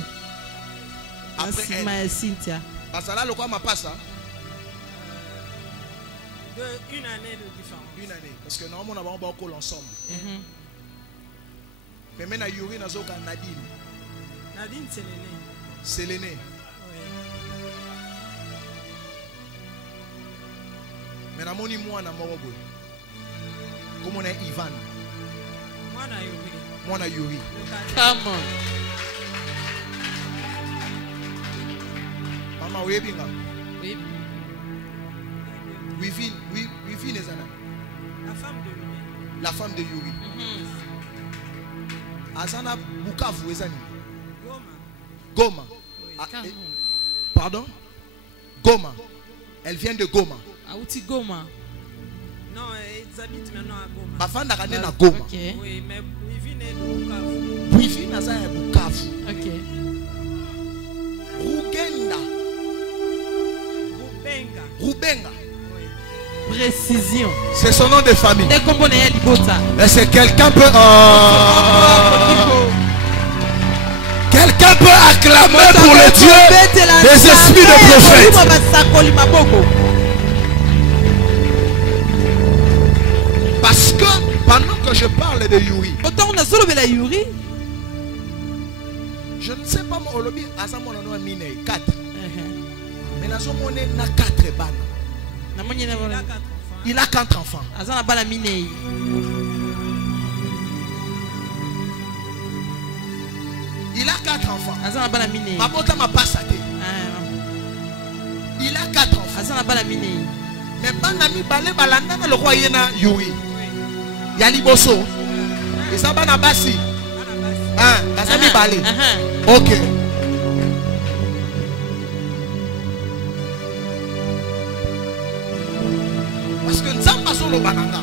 na Après nsima elle. ya cynthia Basala, le quoi m'a pas ça? De une année de différence. Une année. Parce que normalement, on a beaucoup ensemble. Mhm. Mais maintenant, Yuri n'a pas Nadine. Nadine, c'est l'aîné. C'est l'aîné. Oui. Mais na moni moi na moko boy. Comme on est Ivan, Moi, na Yuri. moi na Yuri. Le 4e. come on Maman oyebinga. oui. Wifi nezana. La femme de Yuri. La femme de Yuri. Mhm. Azana Bukavu ezani. Goma. Goma. Oui. Ah, Come eh, on. pardon? Goma. Elle vient de Goma. auti goma Non, ils habitent maintenant à Goma. Bafanda kane na Goma. ok Oui, mais Yuri est de Bukavu. Wifi naza ya Bukavu. ok Rugenda. Rubenga. Rubenga. Oui. précision C'est son nom de famille. nde nkombo na ye libota Mais c'est quelqu'un peut. Quelqu'un peut acclamer pour le Dieu des esprits de prophètes. basakoli maboko Parce que pendant que je parle de Yuri, otango nazolobela yuri je ne sais pas mon olobi azamo na mine 4. Mais nazo moné na 4 bana. namoni na Il a bana 4 enfants. Il a 4 enfants. aza na bana minei Il a 4 enfants. aza na bana minei Mabota ma passate. Il a 4 enfants. aza na bana minei Mais bana mi balé balanda na le roi yena Yuri. Oui. Ya liboso. Et ça bana basi. Anabasi. Hein, basa mi balé. Aha. OK. Parce que nzamba solo bananga.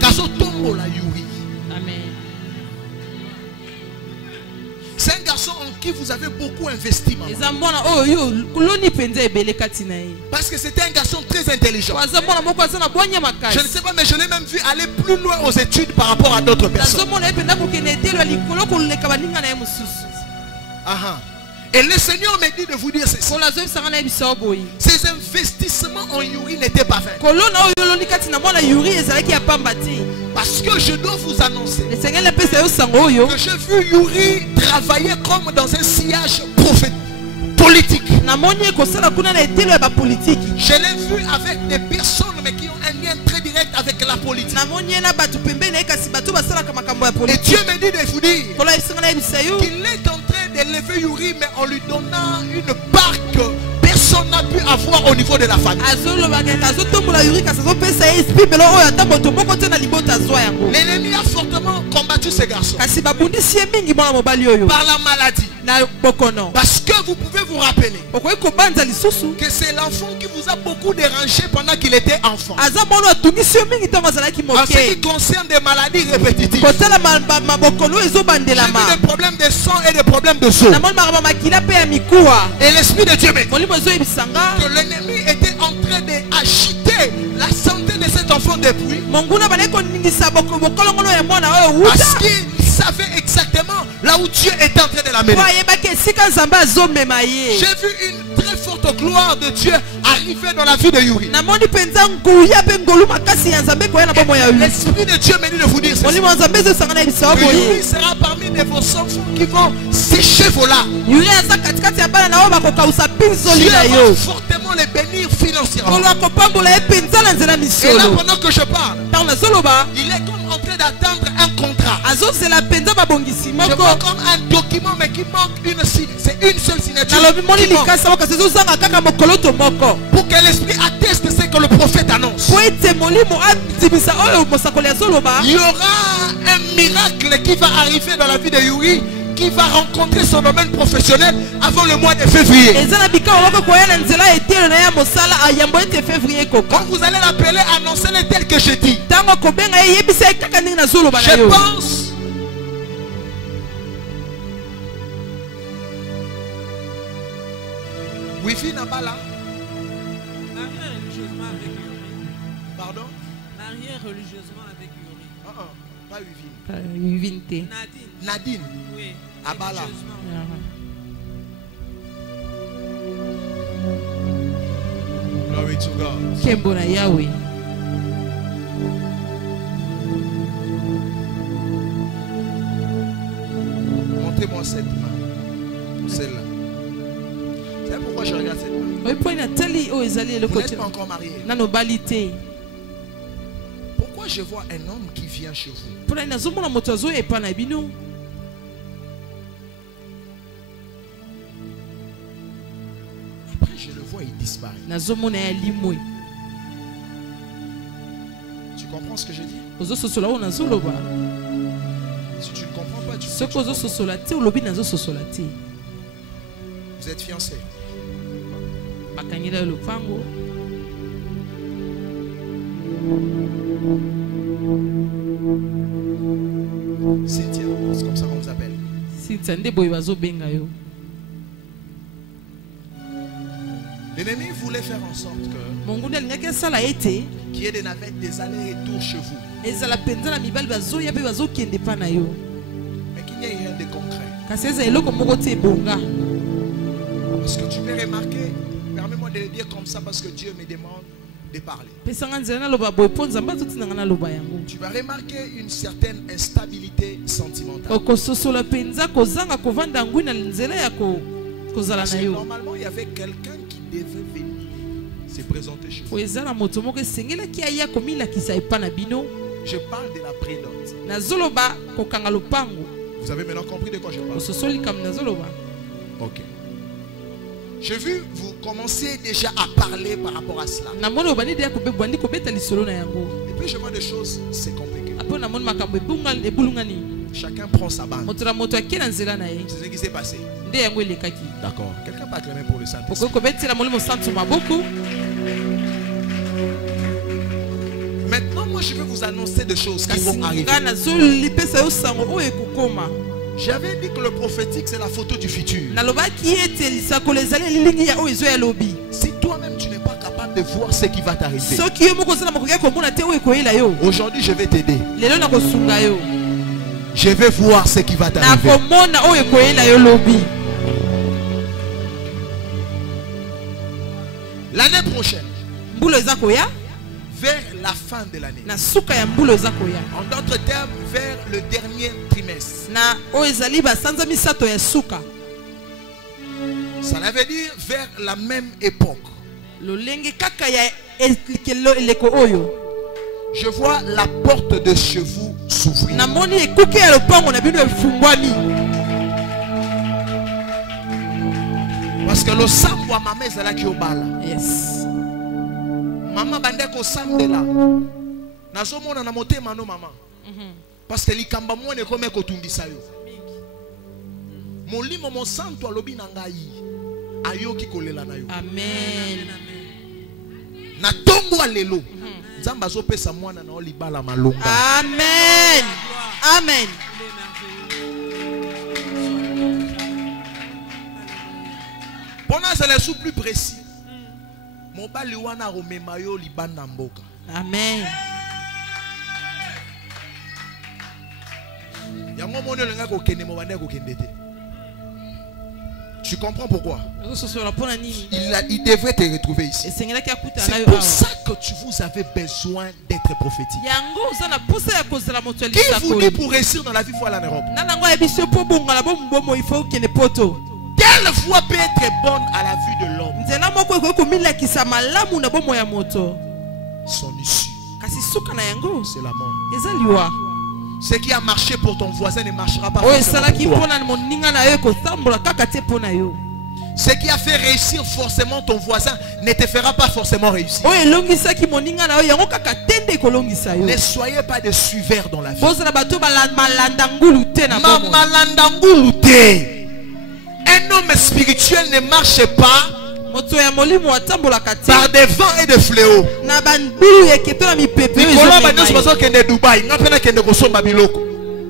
Kaso tombo la Yuri. amen C'est un garçon en qui vous avez beaucoup investi, maman. eza mwana oyo yo kuloni penza ebele kati na ye Parce que c'était un garçon très intelligent. aza mwana moko aza na bwanya Je ne makasi sais pas, mais je l'ai même vu aller plus loin aux études par rapport à d'autres personnes. nazomona ye mpenza kokende etelo ya likolo koleka baninga na ye mosusu Aha. Et le Seigneur me dit de vous dire ceci. kolo azoyebisanga na ye biso boye Ces investissements en Yuri n'étaient pas vains. kolona oyo oloni kati na mwana yuri ezalaki ya pamba te Parce que je dois vous annoncer esengeli apesa yo sango oyo que j'ai vu Yuri travailler comme dans un sillage prophétique, politique. namoni ekosala kuna na etelo ya bapolitiki Je l'ai vu avec des personnes mais qui ont un lien très direct avec la politique. namoni ye na bato pembeni na ye kasi bato basalaka makambo ya Et politiki Dieu me dit de vous dire kolo ayebisanga na yebisa yo qu'il est en train d'élever Yuri, mais en lui donnant une part que personne n'a pu avoir au niveau de la famille. azolobaka azotombola yuri kasi azopesa ye esprit belo oyo ata moto moko te na libota azwa yango L'ennemi a fortement combattu ces garçons kasi babundisi ye mingi mwana mobali oyo par la maladie. na bokono Parce que vous pouvez vous rappeler okoki kobanza lisusu que c'est l'enfant qui vous a beaucoup dérangé pendant qu'il était enfant. aza mwana atungisi yo mingi ntango azalaki En ce qui moke concerne des maladies répétitives, kotala mabokono oyo j'ai ezobandelama vu des problèmes de sang et des problèmes de os. namoni makambo makila mpe ya mikuwa Et l'Esprit de Dieu me dit molimo ezoyebisanga que l'ennemi était en train d'agiter la santé de cet enfant depuis. monguna bandaki koningisa bokolongono ya mwana oyo Parce wuta qu'il savait exactement là où Dieu était en train de l'amener. po ayebaki esika nzambe azomema ye J'ai vu une très forte gloire de Dieu arriver dans la vie de Yuri. namoni mpenza nguya mpe ngolu makasi ya nzambe koya na bomoi ya yuri L'Esprit de Dieu me dit de vous dire ceci. molimo ya nzambe ezosanga na yebisa Que boye Yuri sera parmi de vos enfants qui vont sécher vos larmes. yuri aza katikati ya bana na oyo bakokausa pinzoli Dieu na va yo fortement les bénir financièrement. kolo akopambola ye mpenza na nzela Et là, misolo pendant que je parle, ntango nazoloba il est comme en train d'attendre un contrat. azozela mpenza babongisi Je moko vois comme un document, mais qui manque une signature. C'est une seule signature. nalobi moni qui manque. likasa moko kasi ezozanga kaka mokoloto moko Pour que l'Esprit atteste ce que le prophète annonce. po ete molimo adimisa oyo mosakoli azoloba Il y aura un miracle qui va arriver dans la vie de Yuri, qui va rencontrer son domaine professionnel avant le mois de février. eza na bikao moko koya na nzela etelo na ya mosala ayambo ete février koka Quand vous allez l'appeler, annoncez-le tel que je dis. ntango kobenga ye yebisa ye kaka ndenge nazoloba na Je yo pense Wifi n'a pas là. Marié religieusement avec Yuri. Pardon? Marié religieusement avec Yuri. Pas Wifi. yuvini te Nadine. Nadine. Oui. Ah bah là. Religieusement. Glory to God. nkembo na yawe Montrez-moi cette main. Celle-là. C'est pourquoi je regarde cette main. oyo mpo natali oyo ezali Vous eloko n'êtes te pas encore marié. nano obali te Pourquoi je vois un homme qui vient chez vous? mpo nani nazomona moto azoya epa na bino Après, je le vois, il disparaît. nazomona ya limwe Tu comprends ce que je dis? ozososola oyo nazoloba Si tu ne comprends pas, tu soki ozososola te olobi nazososola te Vous êtes fiancés. bakangela yo lopango Cynthia, c'est comme ça qu'on vous appelle. sintia nde boye bazobenga yo L'ennemi voulait faire en sorte que monguna alingaki asala ete qu'il y ait des navettes, des allers-retours chez vous. ezala mpenza na mibali bazoya mpe bazokende epa na yo Mais qu'il n'y ait rien de concret. kasi eza eloko moko te ebonga Parce que tu peux remarquer, permets-moi de le dire comme ça parce que Dieu me demande de parler. pesanga nzela naloba boye mpo nzambe azotindanga naloba yango Tu vas remarquer une certaine instabilité sentimentale. okososola mpenza kozanga kovanda ngwi na nzela ya kozala Parce na que yo normalement, il y avait quelqu'un qui devait venir se présenter chez po vous. eza na moto moko esengelaki aya komilakisa epa na bino Je parle de la prénote. nazoloba kokanga lopango Vous avez maintenant compris de quoi je parle? ososoli likambo nazoloba Ok. J'ai vu, vous commencez déjà à parler par rapport à cela. namoni obandi deya bandi kobeta lisolo na yango Et puis je vois des choses, c'est compliqué. apo namoni makambo ebulungani Chacun prend sa bande. moto na moto akie na nzela na ye C'est ce qui s'est passé. nde yango elekaki D'accord. Quelqu'un peut acclamer pour le Saint-Esprit. okoki kobetela molimo santu maboko Maintenant, moi, je vais vous annoncer des choses qui kasi vont arriver. nga nazolipesa yo sango oyo ekokoma J'avais dit que le prophétique c'est la photo du futur. Si toi-même tu n'es pas capable de voir ce qui va t'arriver, aujourd'hui je vais t'aider. Je vais voir ce qui va t'arriver. L'année prochaine, vers la fin de l'année, en d'autres termes, vers le dernier trimestre, ça veut dire vers la même époque. Je vois la porte de chez vous s'ouvrir. Parce que le sambo ma mère est là qui obala. Yes. Maman bande ko sambela. Nazomona na motema no maman. Parce que likamba mo ne kome ko tundisa yo. Molimo mo santo alobi na ngai. Ayoki kolela na yo. Amen. Na tongo lelo. Nzamba zo pesa mwana na olibala malonga. Amen. Amen. Pendant ce les sous plus précis. Mon bali wana romema yo libanda mboka. Amen. Yango mono lenga ko kende mo bande ko kende te. Tu comprends pourquoi? Il devrait te retrouver ici. C'est pour ça que vous avez besoin d'être prophétique. Qui vous dit pour réussir dans la vie, il faut aller en Europe? Quelle voie peut être bonne à la vue de l'homme? Son issue, c'est la mort. Ce qui a marché pour ton voisin ne marchera pas forcément pour toi. Ce qui a fait réussir forcément ton voisin ne te fera pas forcément réussir. Ne soyez pas des suiveurs dans la vie. Un homme spirituel ne marche pas par des vents et des fléaux.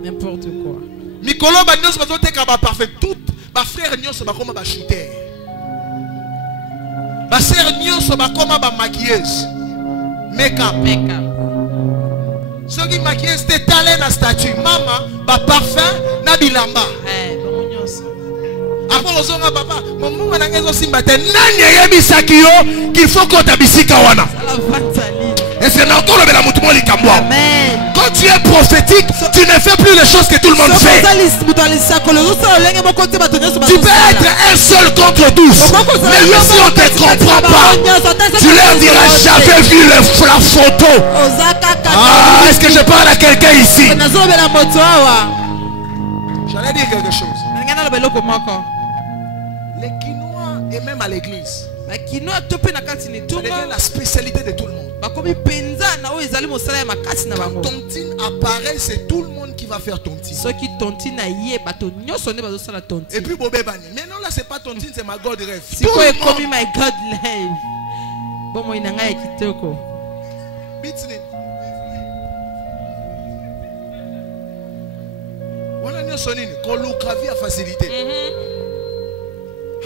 N'importe quoi. Ma frère nyonso bakoma ba shooter. Ma sœur nyonso bakoma ba maquilleuse. Make-up. Ceux qui maquillent c'était talent na statue. Maman ba parfum na bilamba. Après ozonga papa, maman na ngezo simba te nani yebisaki yo qu'il faut qu'on tabisika wana. Et c'est encore le la mutumo likamwa. Amen. Quand tu es prophétique, tu ne fais plus les choses que tout le monde fait. Tu peux être un seul contre tous. Mais même si on ne te comprend pas, tu leur diras j'avais vu la photo. Ah, est-ce que je parle à quelqu'un ici? J'allais dire quelque chose. Les quinois et même à l'église, c'est la spécialité de tout le monde. Quand tontine apparaît, c'est tout le monde qui va faire tontine. Et puis Bobé Bani. Mais non, là c'est pas tontine, c'est ma God rêve. C'est quoi comme my God rêve? Bon moi inanga kitoko. Bitni. Wana nyo sonini koluka vie à facilité.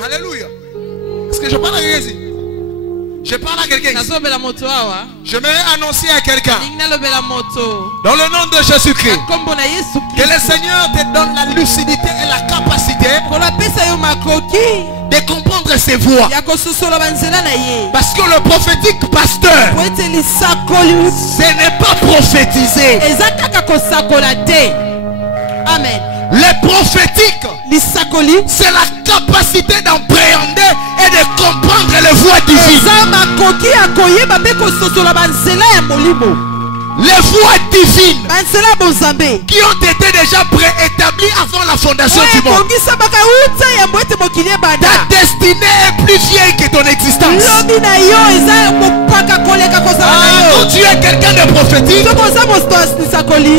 Alléluia. Est-ce que je parle à quelqu'un ici? Je parle à quelqu'un ici. Je vais annoncer à quelqu'un. Dans le nom de Jésus-Christ. Que le Seigneur te donne la lucidité et la capacité de comprendre ses voies. Parce que le prophétique pasteur, ce n'est pas prophétiser. Amen. Le prophétique, c'est la capacité d'appréhender et de comprendre les voies divines. Les voies divines qui ont été déjà préétablies avant la fondation du monde. Ta destinée est plus vieille que ton existence. Quand tu es quelqu'un de prophétique,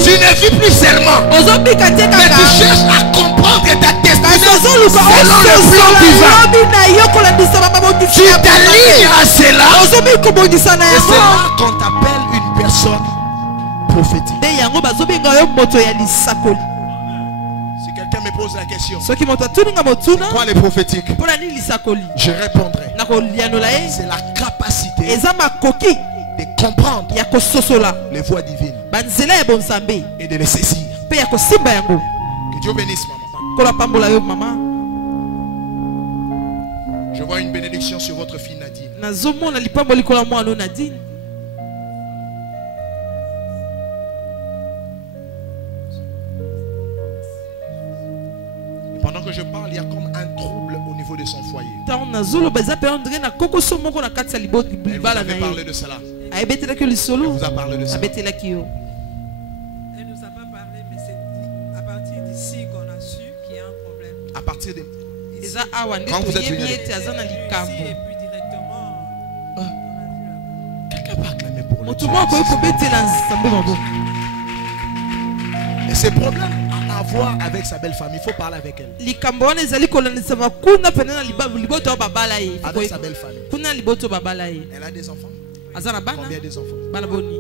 tu ne vis plus seulement, mais tu cherches à comprendre ta destinée selon le plan divin. Tu t'alignes à cela. Et c'est là qu'on t'appelle une personne prophétique. Si quelqu'un me pose la question, soki moto atuninga motuna quoi les prophétiques? mpona nini lisakoli Je répondrai. nakolianola ye C'est la capacité eza makoki de comprendre ya kososola les voies divines banzela ya bonzambe et de les saisir. mpe ya kosimba yango. Que Dieu bénisse, maman. Kola pambola yo mama. Je vois une bénédiction sur votre fille Nadine. Nazomona lipamboli kola mwana Nadine. Pendant que je parle, il y a comme un trouble au niveau de son foyer. Tant nazolo baza pe André na kokoso moko na kati ya liboti Elle vous bala na avez ye. parlé de cela. Ayebetela ke Elle lisolo. vous a parlé de ça. Abetela ki yo. Elle nous a pas parlé, mais c'est à partir d'ici qu'on a su qu'il y a un problème. À partir de... Eza awa nde Quand vous êtes toyebi venu- ete aza na Ici, likambo. et puis directement, on a vu là-bas. Quelqu'un va clamer pour le Moto Dieu. moko okoki kobetela nzambe maboko. Et ces problèmes à avoir avec sa belle famille, il faut parler avec elle. Likambo wana ezali kolandisa kuna pene na liboto oyo babala ye. Avec sa belle famille. Kuna liboto babala ye. Elle a des enfants. Aza na bana. Combien des enfants? Bana boni.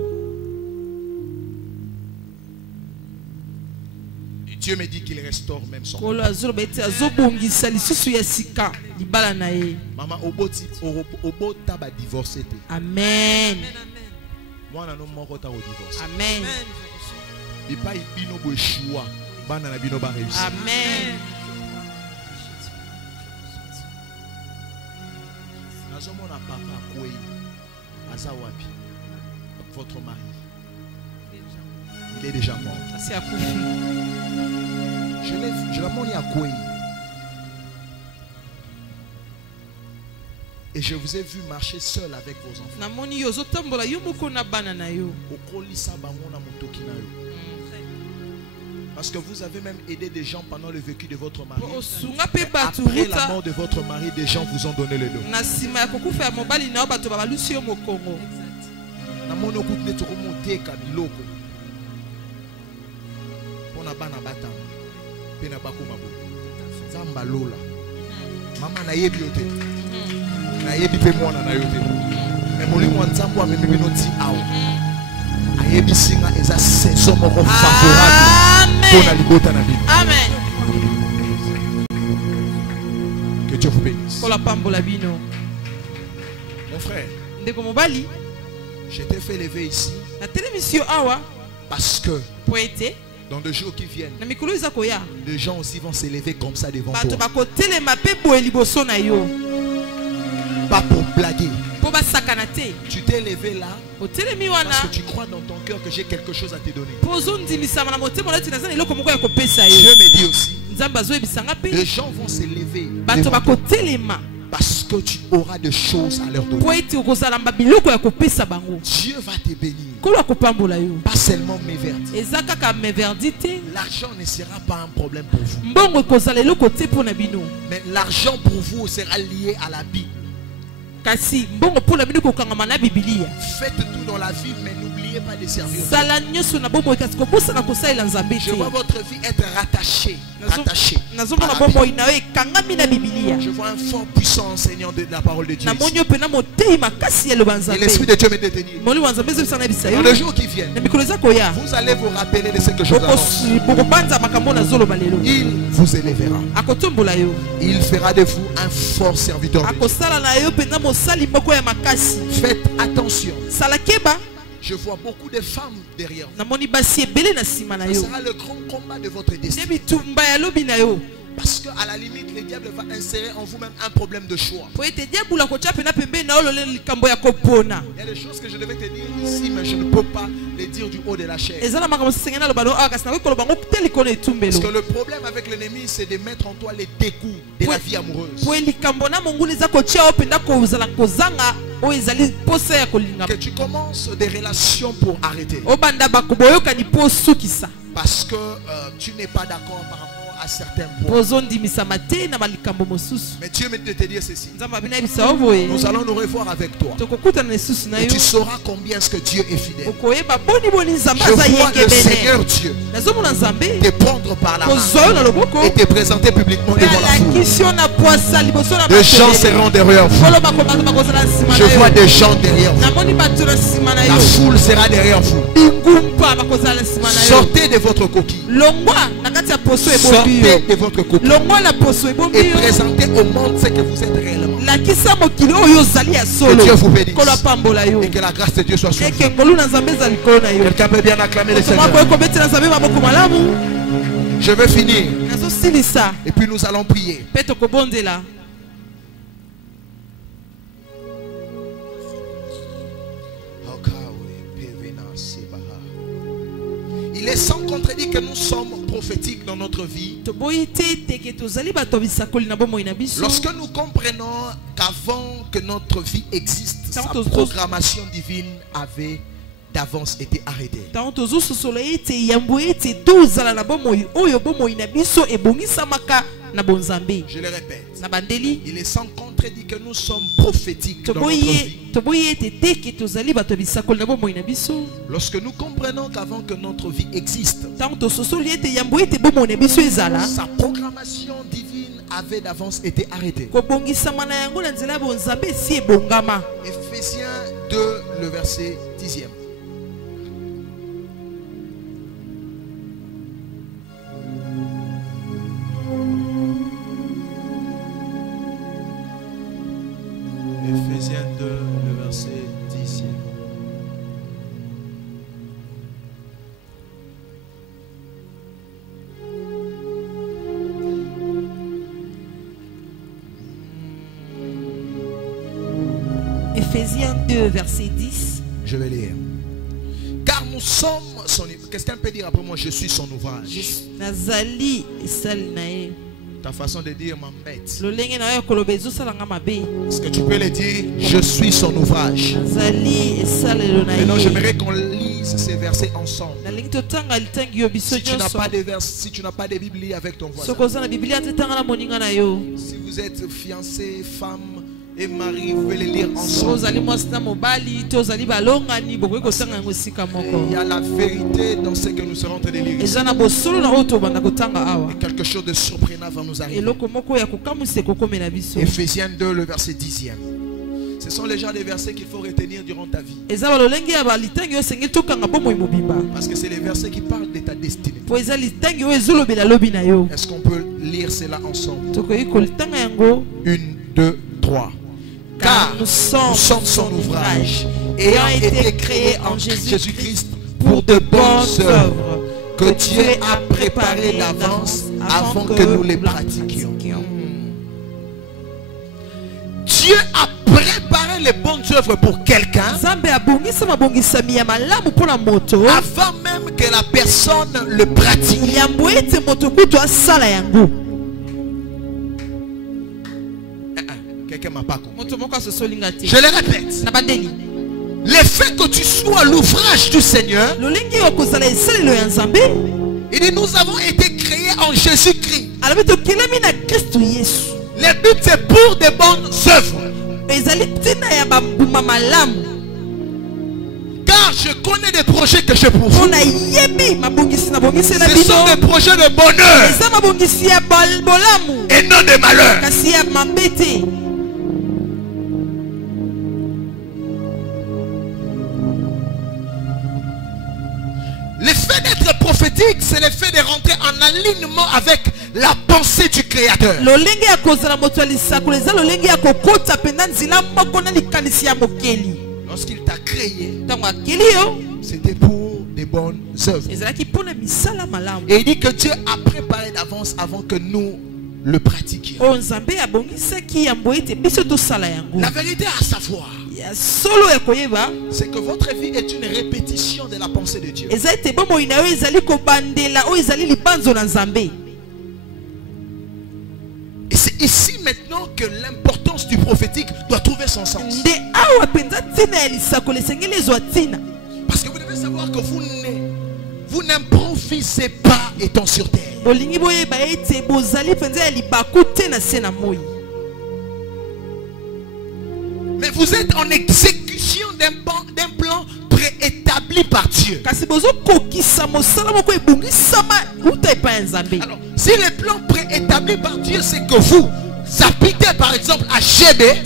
Et Dieu me dit qu'il restaure même son. Kolo azoloba ete azobongisa lisusu ya sika libala na ye. Maman, obota ba divorcé. Amen. Amen, amen. Moi, on a non mort au divorce. Amen. Amen. Et pas bino bo choix. Bana na bino ba réussir. Amen. Nazomona papa kwe. Aza wapi? Votre mari. Il est déjà mort. Asi akufi. Je l'ai monté à Koué. Et je vous ai vu marcher seul avec vos enfants. Namoni yo zotambola yo moko na bana na yo. Okolisa bango na motoki na yo. Parce que vous avez même aidé des gens pendant le vécu de votre mari. Osunga pe batu Après la ruta mort de votre mari, des gens vous ont donné le dos. na sima ya kokufa ya mobali na yo bato babalusi yo mokongo. Namoni okutne tokomoteka biloko. Pona bana bata. Pena bakoma bo. Zamba lola. Mama na yebi yote. Na yebi pe mwana na yote. Mais molimo nzambo amemi bino ti awo. Ayebi singa eza saison moko favorable pour la Amen. libota na bino. Amen. Que Dieu vous bénisse. Kola pambola bino. Mon frère, Ndeko mobali je t'ai fait lever ici na télévision awa parce que po ete dans les jours qui viennent, na mikolo eza koya les gens aussi vont s'élever comme ça devant bato toi. bakotelema pe boye liboso na yo Pas pour blaguer. po basakana te. Tu t'es levé là Otelemi parce wana que tu crois dans ton cœur que j'ai quelque chose à te donner. po ozondimisama na motema nati naza na eloko moko ya kopesa Dieu yo. me dit aussi, Nzambe azoyebisanga les pe gens vont s'élever bato devant toi bakotelema parce que tu auras des choses à leur donner. po ete okozalamba biloko ya kopesa bango. Dieu va te bénir. Kolo akopambola yo Pas seulement mes vertus. eza kaka meverdi te. L'argent ne sera pas un problème pour vous. Mbongo ekozala eloko te mpo na bino Mais l'argent pour vous sera lié à la Bible. kasi mbongo mpo na bino kokangama na bibilia. Faites tout dans la vie, mais n'oubliez pas de servir Dieu. sala nyonso na bomoi kasi kobosana kosalela nzambe Je vois te. votre vie être rattachée. Rattachée. nazomona à la Bible. bomoi na yo ekangami na bibilia. Je vois un fort puissant enseignant de la parole de Dieu. ici. namoni yo mpe na motei makasi ya loba Et l'Esprit nzambe. de Dieu me détenir. molimo wa nzambe ezobisa na yebisa Dans yo les jours qui viennent, na mikolo eza koya vous allez vous rappeler de ce que je vous annonce. bokobanza makambo nazoloba lelo. Il vous élèvera. akotombola yo Il fera de vous un fort serviteur de Dieu. akosala na yo mpenza mosali moko ya makasi. Faites attention. sala keba Je vois beaucoup de femmes derrière vous. namoni basi ebele na nsima na Ce yo sera le grand combat de votre nde destin. bitumba ya lobi na yo Parce qu'à la limite, le diable va insérer en vous-même un problème de choix. po ete diabula kotya pena pembeni na yo lolelo likambo ya kopona. Il y a des choses que je devais te dire ici, mais je ne peux pas les dire du haut de la chair. eza na makambo sesengeli naloba no awa kasi nakoki koloba ngo te likolo Parce que etumbelo le problème avec l'ennemi, c'est de mettre en toi les dégoûts de la vie amoureuse. po likambo na mongulu eza kotya yo mpenza kozala kozanga oyo ezali posa ya kolinga Que tu commences des relations pour arrêter. obanda boyokani mpo osukisa Parce que tu n'es pas d'accord par rapport à certains po points. ozondimisama te na balikambo mosusu. Mais Dieu me dit de te dire ceci. nzambe abina yebisa yo boye Nous allons nous revoir avec toi. tokokutana na lisusu na Et yo tu sauras combien est-ce que Dieu est fidèle. okoyeba boniboni nzambe Je aza vois le yeke Seigneur bene. Dieu nazomona nzambe te prendre par la main kozwa yo na loboko et te présenter publiquement mpe devant la foule. alakisi yo na pwasa liboso na Des gens seront derrière vous. koloba bato bakozala na nsima Je na vois yo des gens derrière vous. namoni bato na nsima na La yo foule sera derrière vous. bingumpa bakozala na nsima na yo Sortez de votre coquille. longwa na kati Sortez de votre couple et Et présentez au monde ce que vous êtes réellement. Que Que Dieu vous bénisse. Et que la grâce de Dieu soit sur vous. Quelqu'un peut bien acclamer le Seigneur. Je vais finir. Et puis nous allons prier. Il est sans contredit que nous sommes prophétiques dans notre vie. Lorsque nous comprenons qu'avant que notre vie existe, sa programmation divine avait d'avance été arrêtée. Je le répète. Il est sans contredit que nous sommes prophétiques dans notre vie. Lorsque nous comprenons qu'avant que notre vie existe, sa programmation divine avait d'avance été arrêtée. Ephésiens 2, le verset 10e. Ephésiens 2, le verset 10e. Ephésiens 2, verset 10. Je vais lire. Car nous sommes son... Quelqu'un peut dire après moi, je suis son ouvrage. Nazali salnae. Ta façon de dire m'embête. Lolenge na yo kolobezo salanga mabe. Est-ce que tu peux le dire? Je suis son ouvrage. Nazali salelo na. Maintenant, j'aimerais qu'on lise ces versets ensemble. Nalingi totanga litangi yo biso Si tu n'as nyonso. pas de vers, si tu n'as pas de Bible, lis avec ton voisin. Sokoza na Biblia tetanga na moninga na yo. Si vous êtes fiancé, femme et mari, vous pouvez les lire ensemble. Ozali mwasi na mobali, tozali balongani, bokoki kotanga yango esika moko. Il y a la vérité dans ce que nous serons en train de lire. Eza na bosolo na oyo tobanda kotanga awa. Quelque chose de surprenant va nous arriver. Eloko moko ya kokamwisa ekokomela biso. Ephésiens 2, le verset 10e. Ce sont les genres de versets qu'il faut retenir durant ta vie. Eza balolenge ya balitangi oyo esengeli tokanga bomoi mobimba. Parce que c'est les versets qui parlent de ta destinée. Po eza litangi oyo ezolobela lobi na yo. Est-ce qu'on peut lire cela ensemble? Tokoki kolitanga yango. 1, 2, 3. Car nous sommes son ouvrage, ayant été créés en Jésus-Christ pour de bonnes œuvres que Dieu a préparées d'avance avant que nous les pratiquions. Dieu a préparé les bonnes œuvres pour quelqu'un avant même que la personne le pratique. Quelqu'un m'a pas compris. Je le répète. Le fait que tu sois l'ouvrage du Seigneur, il dit nous avons été créés en Jésus-Christ. Le but c'est pour de bonnes œuvres. Car je connais des projets que j'ai pour vous. Ce sont des projets de bonheur et non de malheur. Le fait d'être prophétique, c'est le fait de rentrer en alignement avec la pensée du Créateur. Lorsqu'il t'a créé, c'était pour des bonnes œuvres. Et il dit que Dieu a préparé d'avance avant que nous le pratiquions. La vérité à savoir, c'est que votre vie est une répétition de la pensée de Dieu. Et c'est ici maintenant que l'importance du prophétique doit trouver son sens. Parce que vous devez savoir que vous n'improvisez pas étant sur terre. Mais vous êtes en exécution d'un plan préétabli par Dieu. Alors, si le plan préétabli par Dieu, c'est que vous habitez par exemple à Chébé,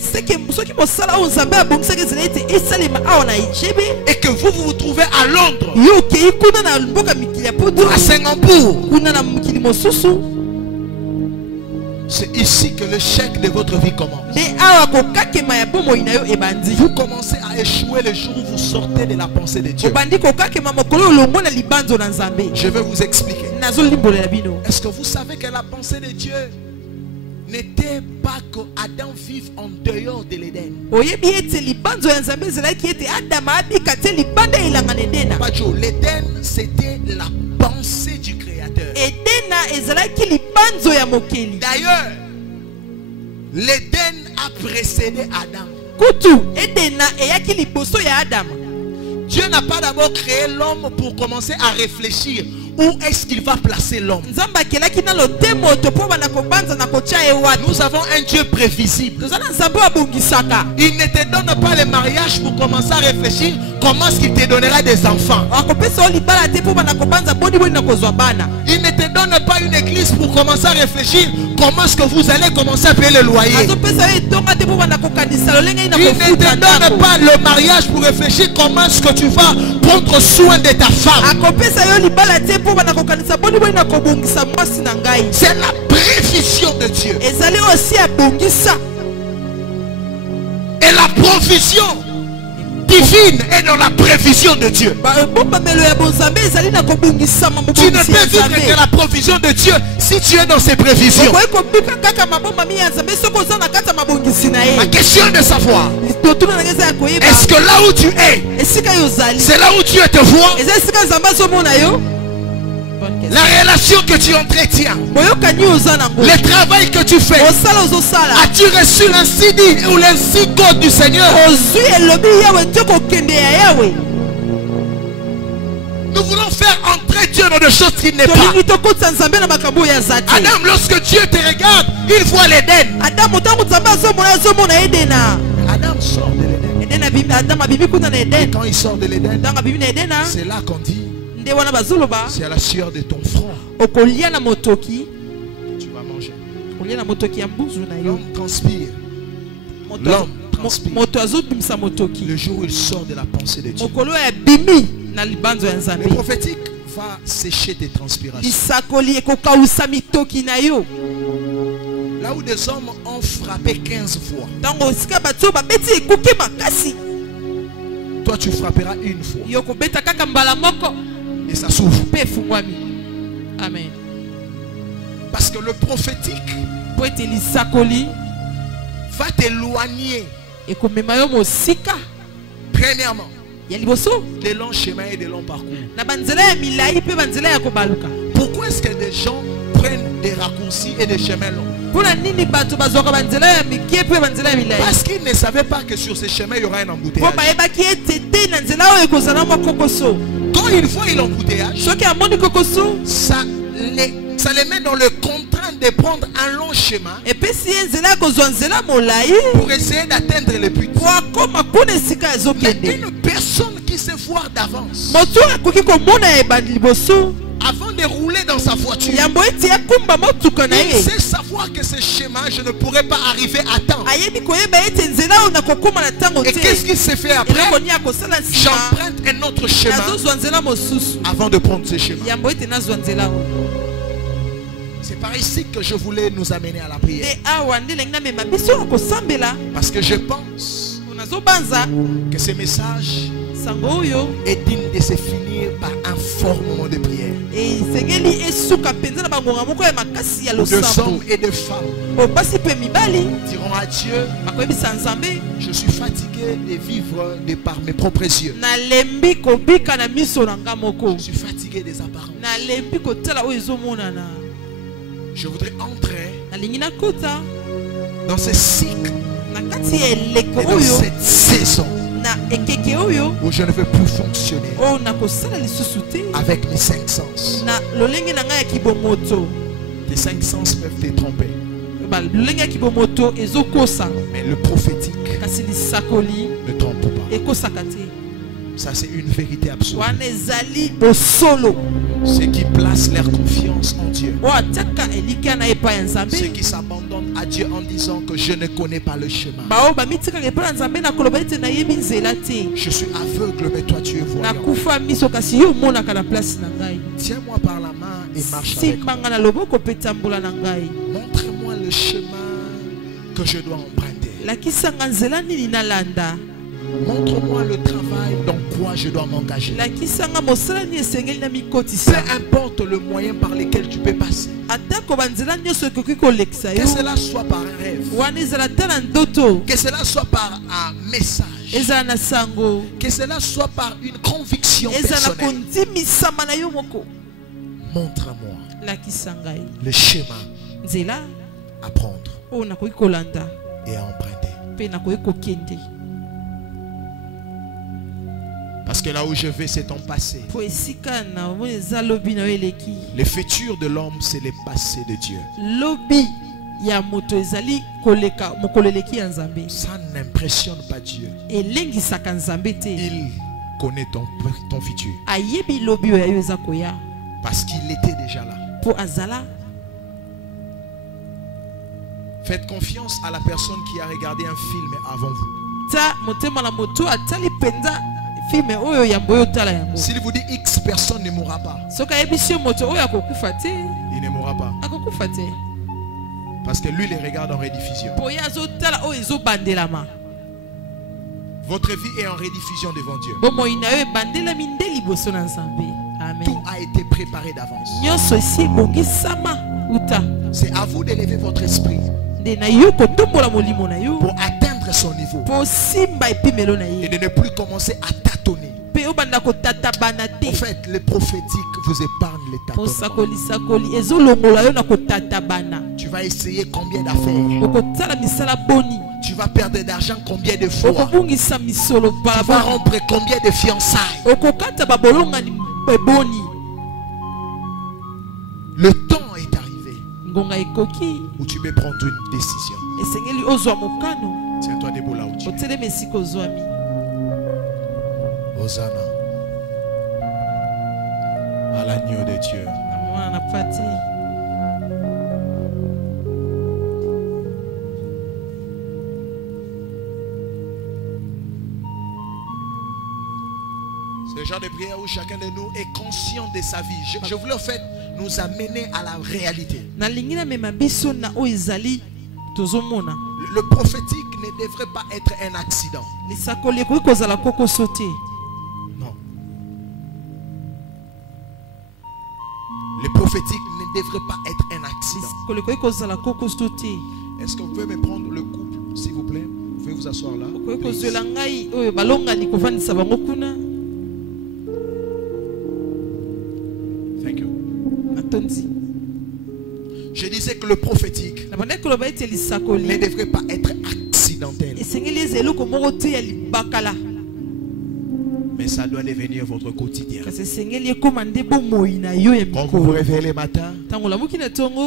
et que vous vous trouvez à Londres, mokili ya putu à Singapour. kuna na mokili mosusu. C'est ici que l'échec de votre vie commence. Nde awa kokakema ya bomoi na yo ebandi. Vous commencez à échouer le jour où vous sortez de la pensée de Dieu. Obandi kokakema mokolo olongo na libanzo na Nzambe. Je vais vous expliquer. Nazolimbolela bino. Est-ce que vous savez que la pensée de Dieu n'était pas que Adam vive en dehors de l'Éden? Oyebi ete libanzo ya Nzambe ezalaki ete Adama abika te libanda elanga na Edena. Pas Dieu. L'Éden, c'était la pensée du Créateur. Edena ezalaki libanzo ya mokeli. D'ailleurs, l'Éden a précédé Adam. Kutu Edena eyaki liboso ya Adama. Dieu n'a pas d'abord créé l'homme pour commencer à réfléchir où est-ce qu'il va placer l'homme. Nzambe akelaki na lotemo to po bana kobanza na kotia e wapi. Nous avons un Dieu prévisible. Tozana Nzambe abongisaka. Il ne te donne pas le mariage pour commencer à réfléchir comment est-ce qu'il te donnera des enfants. Akopesa olibala te po bana kobanza boni boni na kozwa bana. Il ne te donne pas une église pour commencer à réfléchir comment est-ce que vous allez commencer à payer le loyer. Azopesa e tonga te po bana kokanisa lolenge ina Il ne te kofuta donne ndako. pas le mariage pour réfléchir comment est-ce que tu vas prendre soin de ta femme. Akopesa yo libala te po bana kokanisa boni boni na kobongisa mwasi na ngai. C'est la prévision de Dieu. Ezali aussi abongisa. Et la provision divine est dans la prévision de Dieu. Ba bombamelo ya bonzambe ezali na kobongisa Tu ne mabongisi peux ya vivre que Nzambe. la provision de Dieu si tu es dans ses prévisions. Okoki kobika kaka mabombami ya Nzambe soki oza na kati ya mabongisi na Ma ye. question est de savoir, Totuna na eza ya koyeba. est-ce que là où tu es, Esika yo ozali. c'est là où Dieu te voit? Eza esika Nzambe azomona yo. La relation que tu entretiens, Boyokani oza nango. le travail que tu fais, Osala ozosala. as-tu reçu l'incidi ou l'incigo du Seigneur? Ozwi elobi yawe te kokende ya yawe. Nous voulons faire entrer Dieu dans des choses qu'il n'est pas. Tolingi tokotisa Nzambe na makambo ya zati. Adam, lorsque Dieu te regarde, il voit l'Éden. Adamu ntango Nzambe azomona Edena. Adam sort de l'Éden. Edena bibi Adamu abibi kuna na Et Eden. quand il sort de l'Éden, Ntango abibi na Edena. c'est là qu'on dit, Nde wana bazoloba. c'est à la sueur de ton front Okolia na motoki. que tu vas manger. Okolia na motoki ya mbuzu na yo. L'homme transpire. Moto- L'homme mo- transpire. Moto azobimisa motoki. Le jour où il sort de la pensée de Dieu. Mokolo ya bimi na libanzo ya Le Nzambe. prophétique va sécher tes transpirations. Lisakoli ekokausa mitoki na yo. Là où des hommes ont frappé 15 fois, Ntango esika bato babeti ekuke makasi. toi tu frapperas une fois Yo kobeta kaka mbala moko et ça s'ouvre. pe fungwami. Amen. Parce que le prophétique Po ete lisakoli va t'éloigner, ekomema yo mosika premièrement, ya liboso des longs chemins et des longs parcours. na banzela ya milai pe banzela ya kobaluka. Pourquoi est-ce que des gens prennent des raccourcis et des chemins longs? Mpona nini bato bazwaka banzela ya mikie pe banzela ya milai? Parce qu'ils ne savaient pas que sur ces chemins il y aura un Po embouteillage. bayebaki ete te na nzela oyo ekozala mwa kokoso. Quand ils voient l'embouteillage, Soki amoni kokoso ça les met dans le contrainte de prendre un long chemin epesi ye nzela ya kozwa nzela molai pour essayer d'atteindre le but. po akoma kuna esika Mais ezokende. une personne qui sait voir d'avance, Moto akoki komona ebandi liboso avant de rouler dans sa voiture, yambo ete akumba motuka na il ye. sait savoir que ce chemin, je ne pourrai pas arriver à temps. Ayebi koyeba ete nzela oyo nakokoma na ntango Et qu'est-ce te. qu'il s'est fait après? Eloko nini akosala nsima J'emprunte un autre chemin nazozwa nzela mosusu avant de prendre ce chemin. yambo ete nazwa nzela oyo. C'est par ici que je voulais nous amener à la prière. Nde awa nde elingi namema biso na kosambela. Parce que je pense Po nazobanza que ce message sango oyo est digne de se finir par un fort moment de prière. esengeli esuka mpenza na bangonga moko ya makasi ya Où de losambo. hommes et de femmes O basi mpe mibali diront à Dieu, bakoyebisa Nzambe je suis fatigué de vivre de par mes propres yeux. nalembi kobika na miso na nga moko. Je suis fatigué des apparences. Nalembi kotala oyo ezomonana. Je voudrais entrer Nalingi nakota dans ce cycle na kati ya eleko et dans oyo cette saison na ekeke oyo où je ne veux plus fonctionner oyo nakosala lisusu te avec mes 5 sens. na lolenge na ngai ya kibomoto. Tes 5 sens peuvent te tromper, Lolenge ya kibomoto ezokosa mais le prophétique kasi lisakoli ne trompe pas. ekosaka te. Ça, c'est une vérité absolue. Wana ezali bosolo Ceux qui placent leur confiance en Dieu, oyo atiaka elikya na epai ya Nzambe ceux qui s'abandonnent à Dieu en disant que je ne connais pas le chemin. Je suis aveugle, mais toi tu es voyant. Tiens-moi par la main et marche avec moi. Montre-moi le chemin que je dois emprunter. Montre-moi le travail dans quoi je dois m'engager. Peu importe le moyen par lequel tu peux passer. Que cela soit par un rêve. Que cela soit par un message. Que cela soit par une conviction personnelle. Montre-moi le chemin à prendre et à emprunter. Parce que là où je vais, c'est ton passé. Les futurs de l'homme, c'est les passés de Dieu. Ça n'impressionne pas Dieu. Il connaît ton futur. Parce qu'il était déjà là. Faites confiance à la personne qui a regardé un film avant vous. S'il vous dit X personne ne mourra pas, il ne mourra pas. Parce que lui les regarde en rediffusion. Votre vie est en rediffusion devant Dieu. Tout a été préparé d'avance. C'est à vous d'élever votre esprit pour atteindre son niveau et de ne plus commencer à tâtonner. En fait, le prophétique vous épargne les tâtonnements. Tu vas essayer combien d'affaires? Tu vas perdre d'argent combien de fois? Tu vas rompre combien de fiançailles? Le temps est arrivé où tu peux prendre une décision. Tiens-toi debout là où tu es. Hosanna à l'agneau de Dieu. C'est le genre de prière où chacun de nous est conscient de sa vie. Je voulais en fait nous amener à la réalité. Le prophétique ne devrait pas être un accident. Non. Le prophétique ne devrait pas être un accident. Est-ce que vous pouvez me prendre le couple, s'il vous plaît? Vous pouvez vous asseoir là. Thank you. Je disais que le prophétique ne devrait pas être accidentel. Mais ça doit devenir votre quotidien. Quand vous vous réveillez le matin,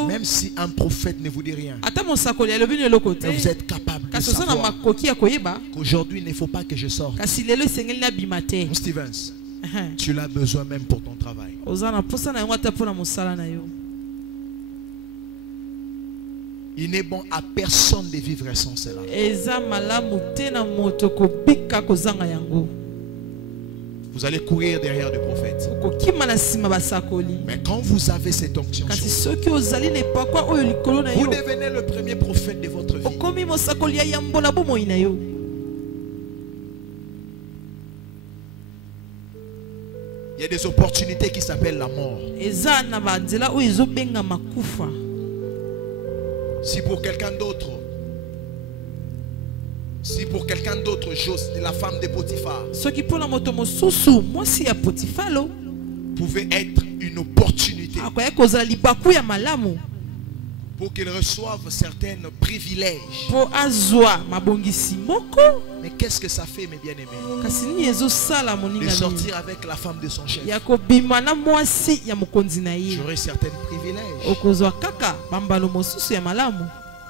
même si un prophète ne vous dit rien, vous êtes capable de savoir qu'aujourd'hui il ne faut pas que je sorte. Stevens, tu l'as besoin même pour ton travail. Il n'est bon à personne de vivre sans cela. Vous allez courir derrière le prophète. Mais quand vous avez cette onction, vous devenez le premier prophète de votre vie. Il y a des opportunités qui s'appellent la mort. Si pour quelqu'un d'autre, la femme de Potiphar pouvait être une opportunité pour qu'il reçoive certains privilèges. Mais qu'est-ce que ça fait, mes bien-aimés, de sortir avec la femme de son chef? J'aurai certains privilèges.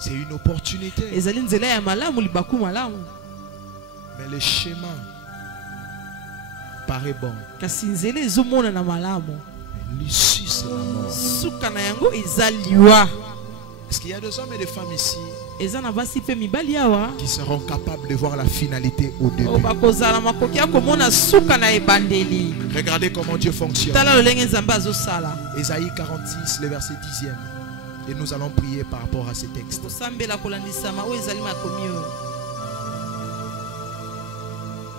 C'est une opportunité. Mais le chemin paraît bon. Mais l'issue, c'est la mort. Parce qu'il y a des hommes et des femmes ici eza na basi pe mibali awa qui seront capables de voir la finalité au début. o bakozala makoki ya komona suka na ebandeli. Regardez comment Dieu fonctionne. Tala lolenge nzambe azosala. Ésaïe 46, le verset 10e. Et nous allons prier par rapport à ces textes. Kosambela kolandisama o ezali makomi oyo.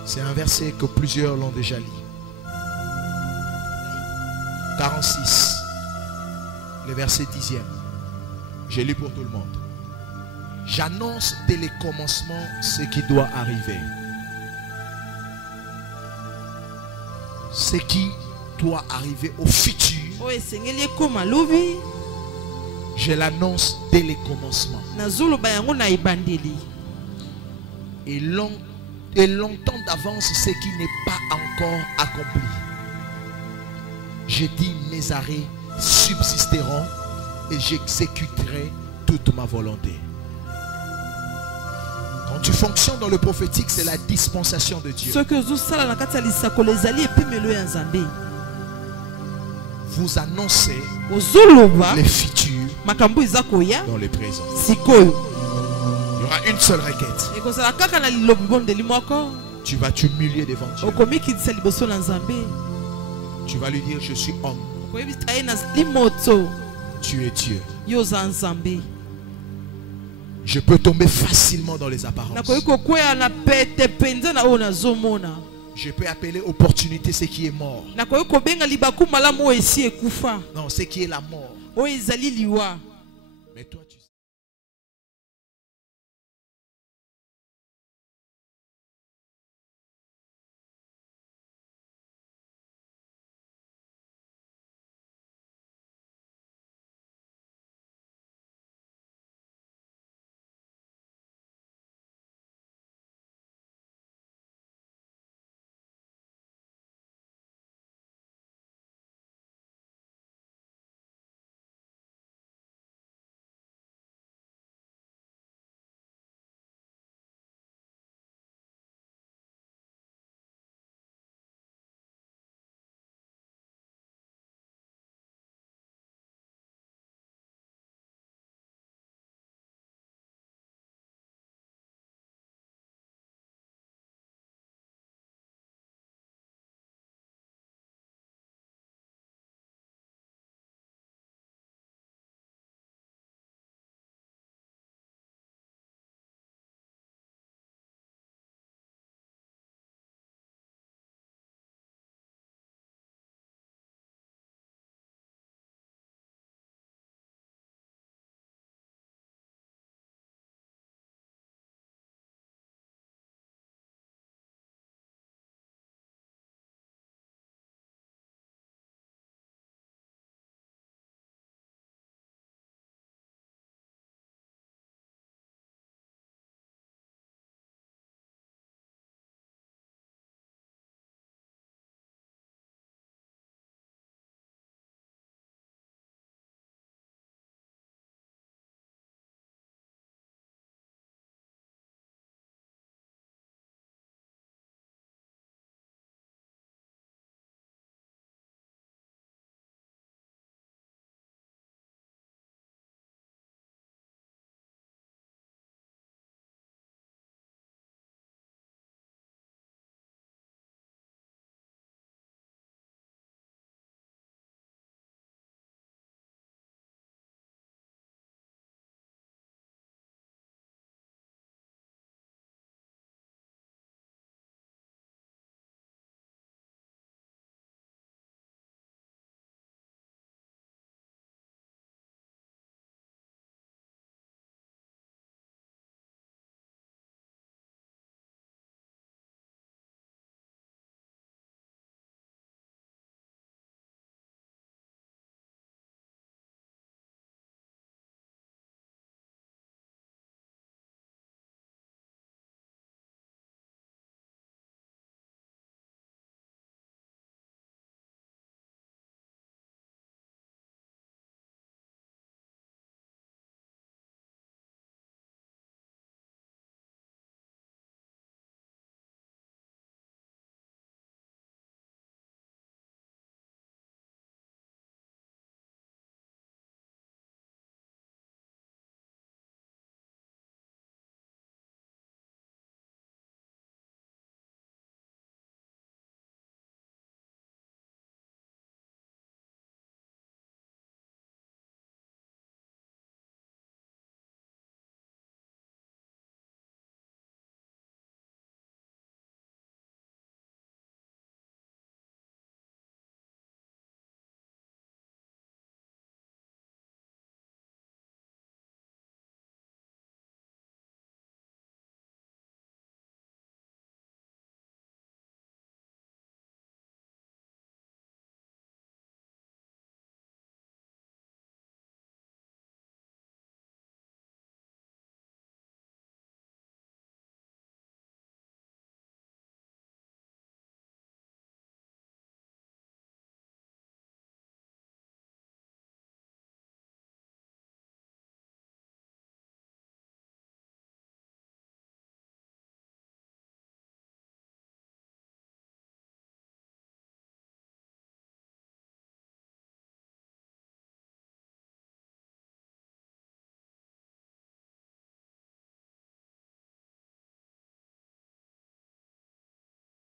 C'est un verset que plusieurs l'ont déjà lu. 46, le verset 10e. Je lis pour tout le monde. J'annonce dès les commencements ce qui doit arriver. Ce qui doit arriver au futur. O esengeli ekoma lobi. Je l'annonce dès les commencements. Nazoloba yango na ebandeli. Et longtemps d'avance ce qui n'est pas encore accompli. Je dis mes arrêts subsisteront et j'exécuterai toute ma volonté. Quand tu fonctionnes dans le prophétique, c'est la dispensation de Dieu. Vous annoncez les futurs dans les présents. Il y aura une seule requête. Tu vas t'humilier devant Dieu. Tu vas lui dire, je suis homme. Tu es Dieu. Je peux tomber facilement dans les apparences. Je peux appeler opportunité ce qui est mort. Non, ce qui est la mort. Mais toi, tu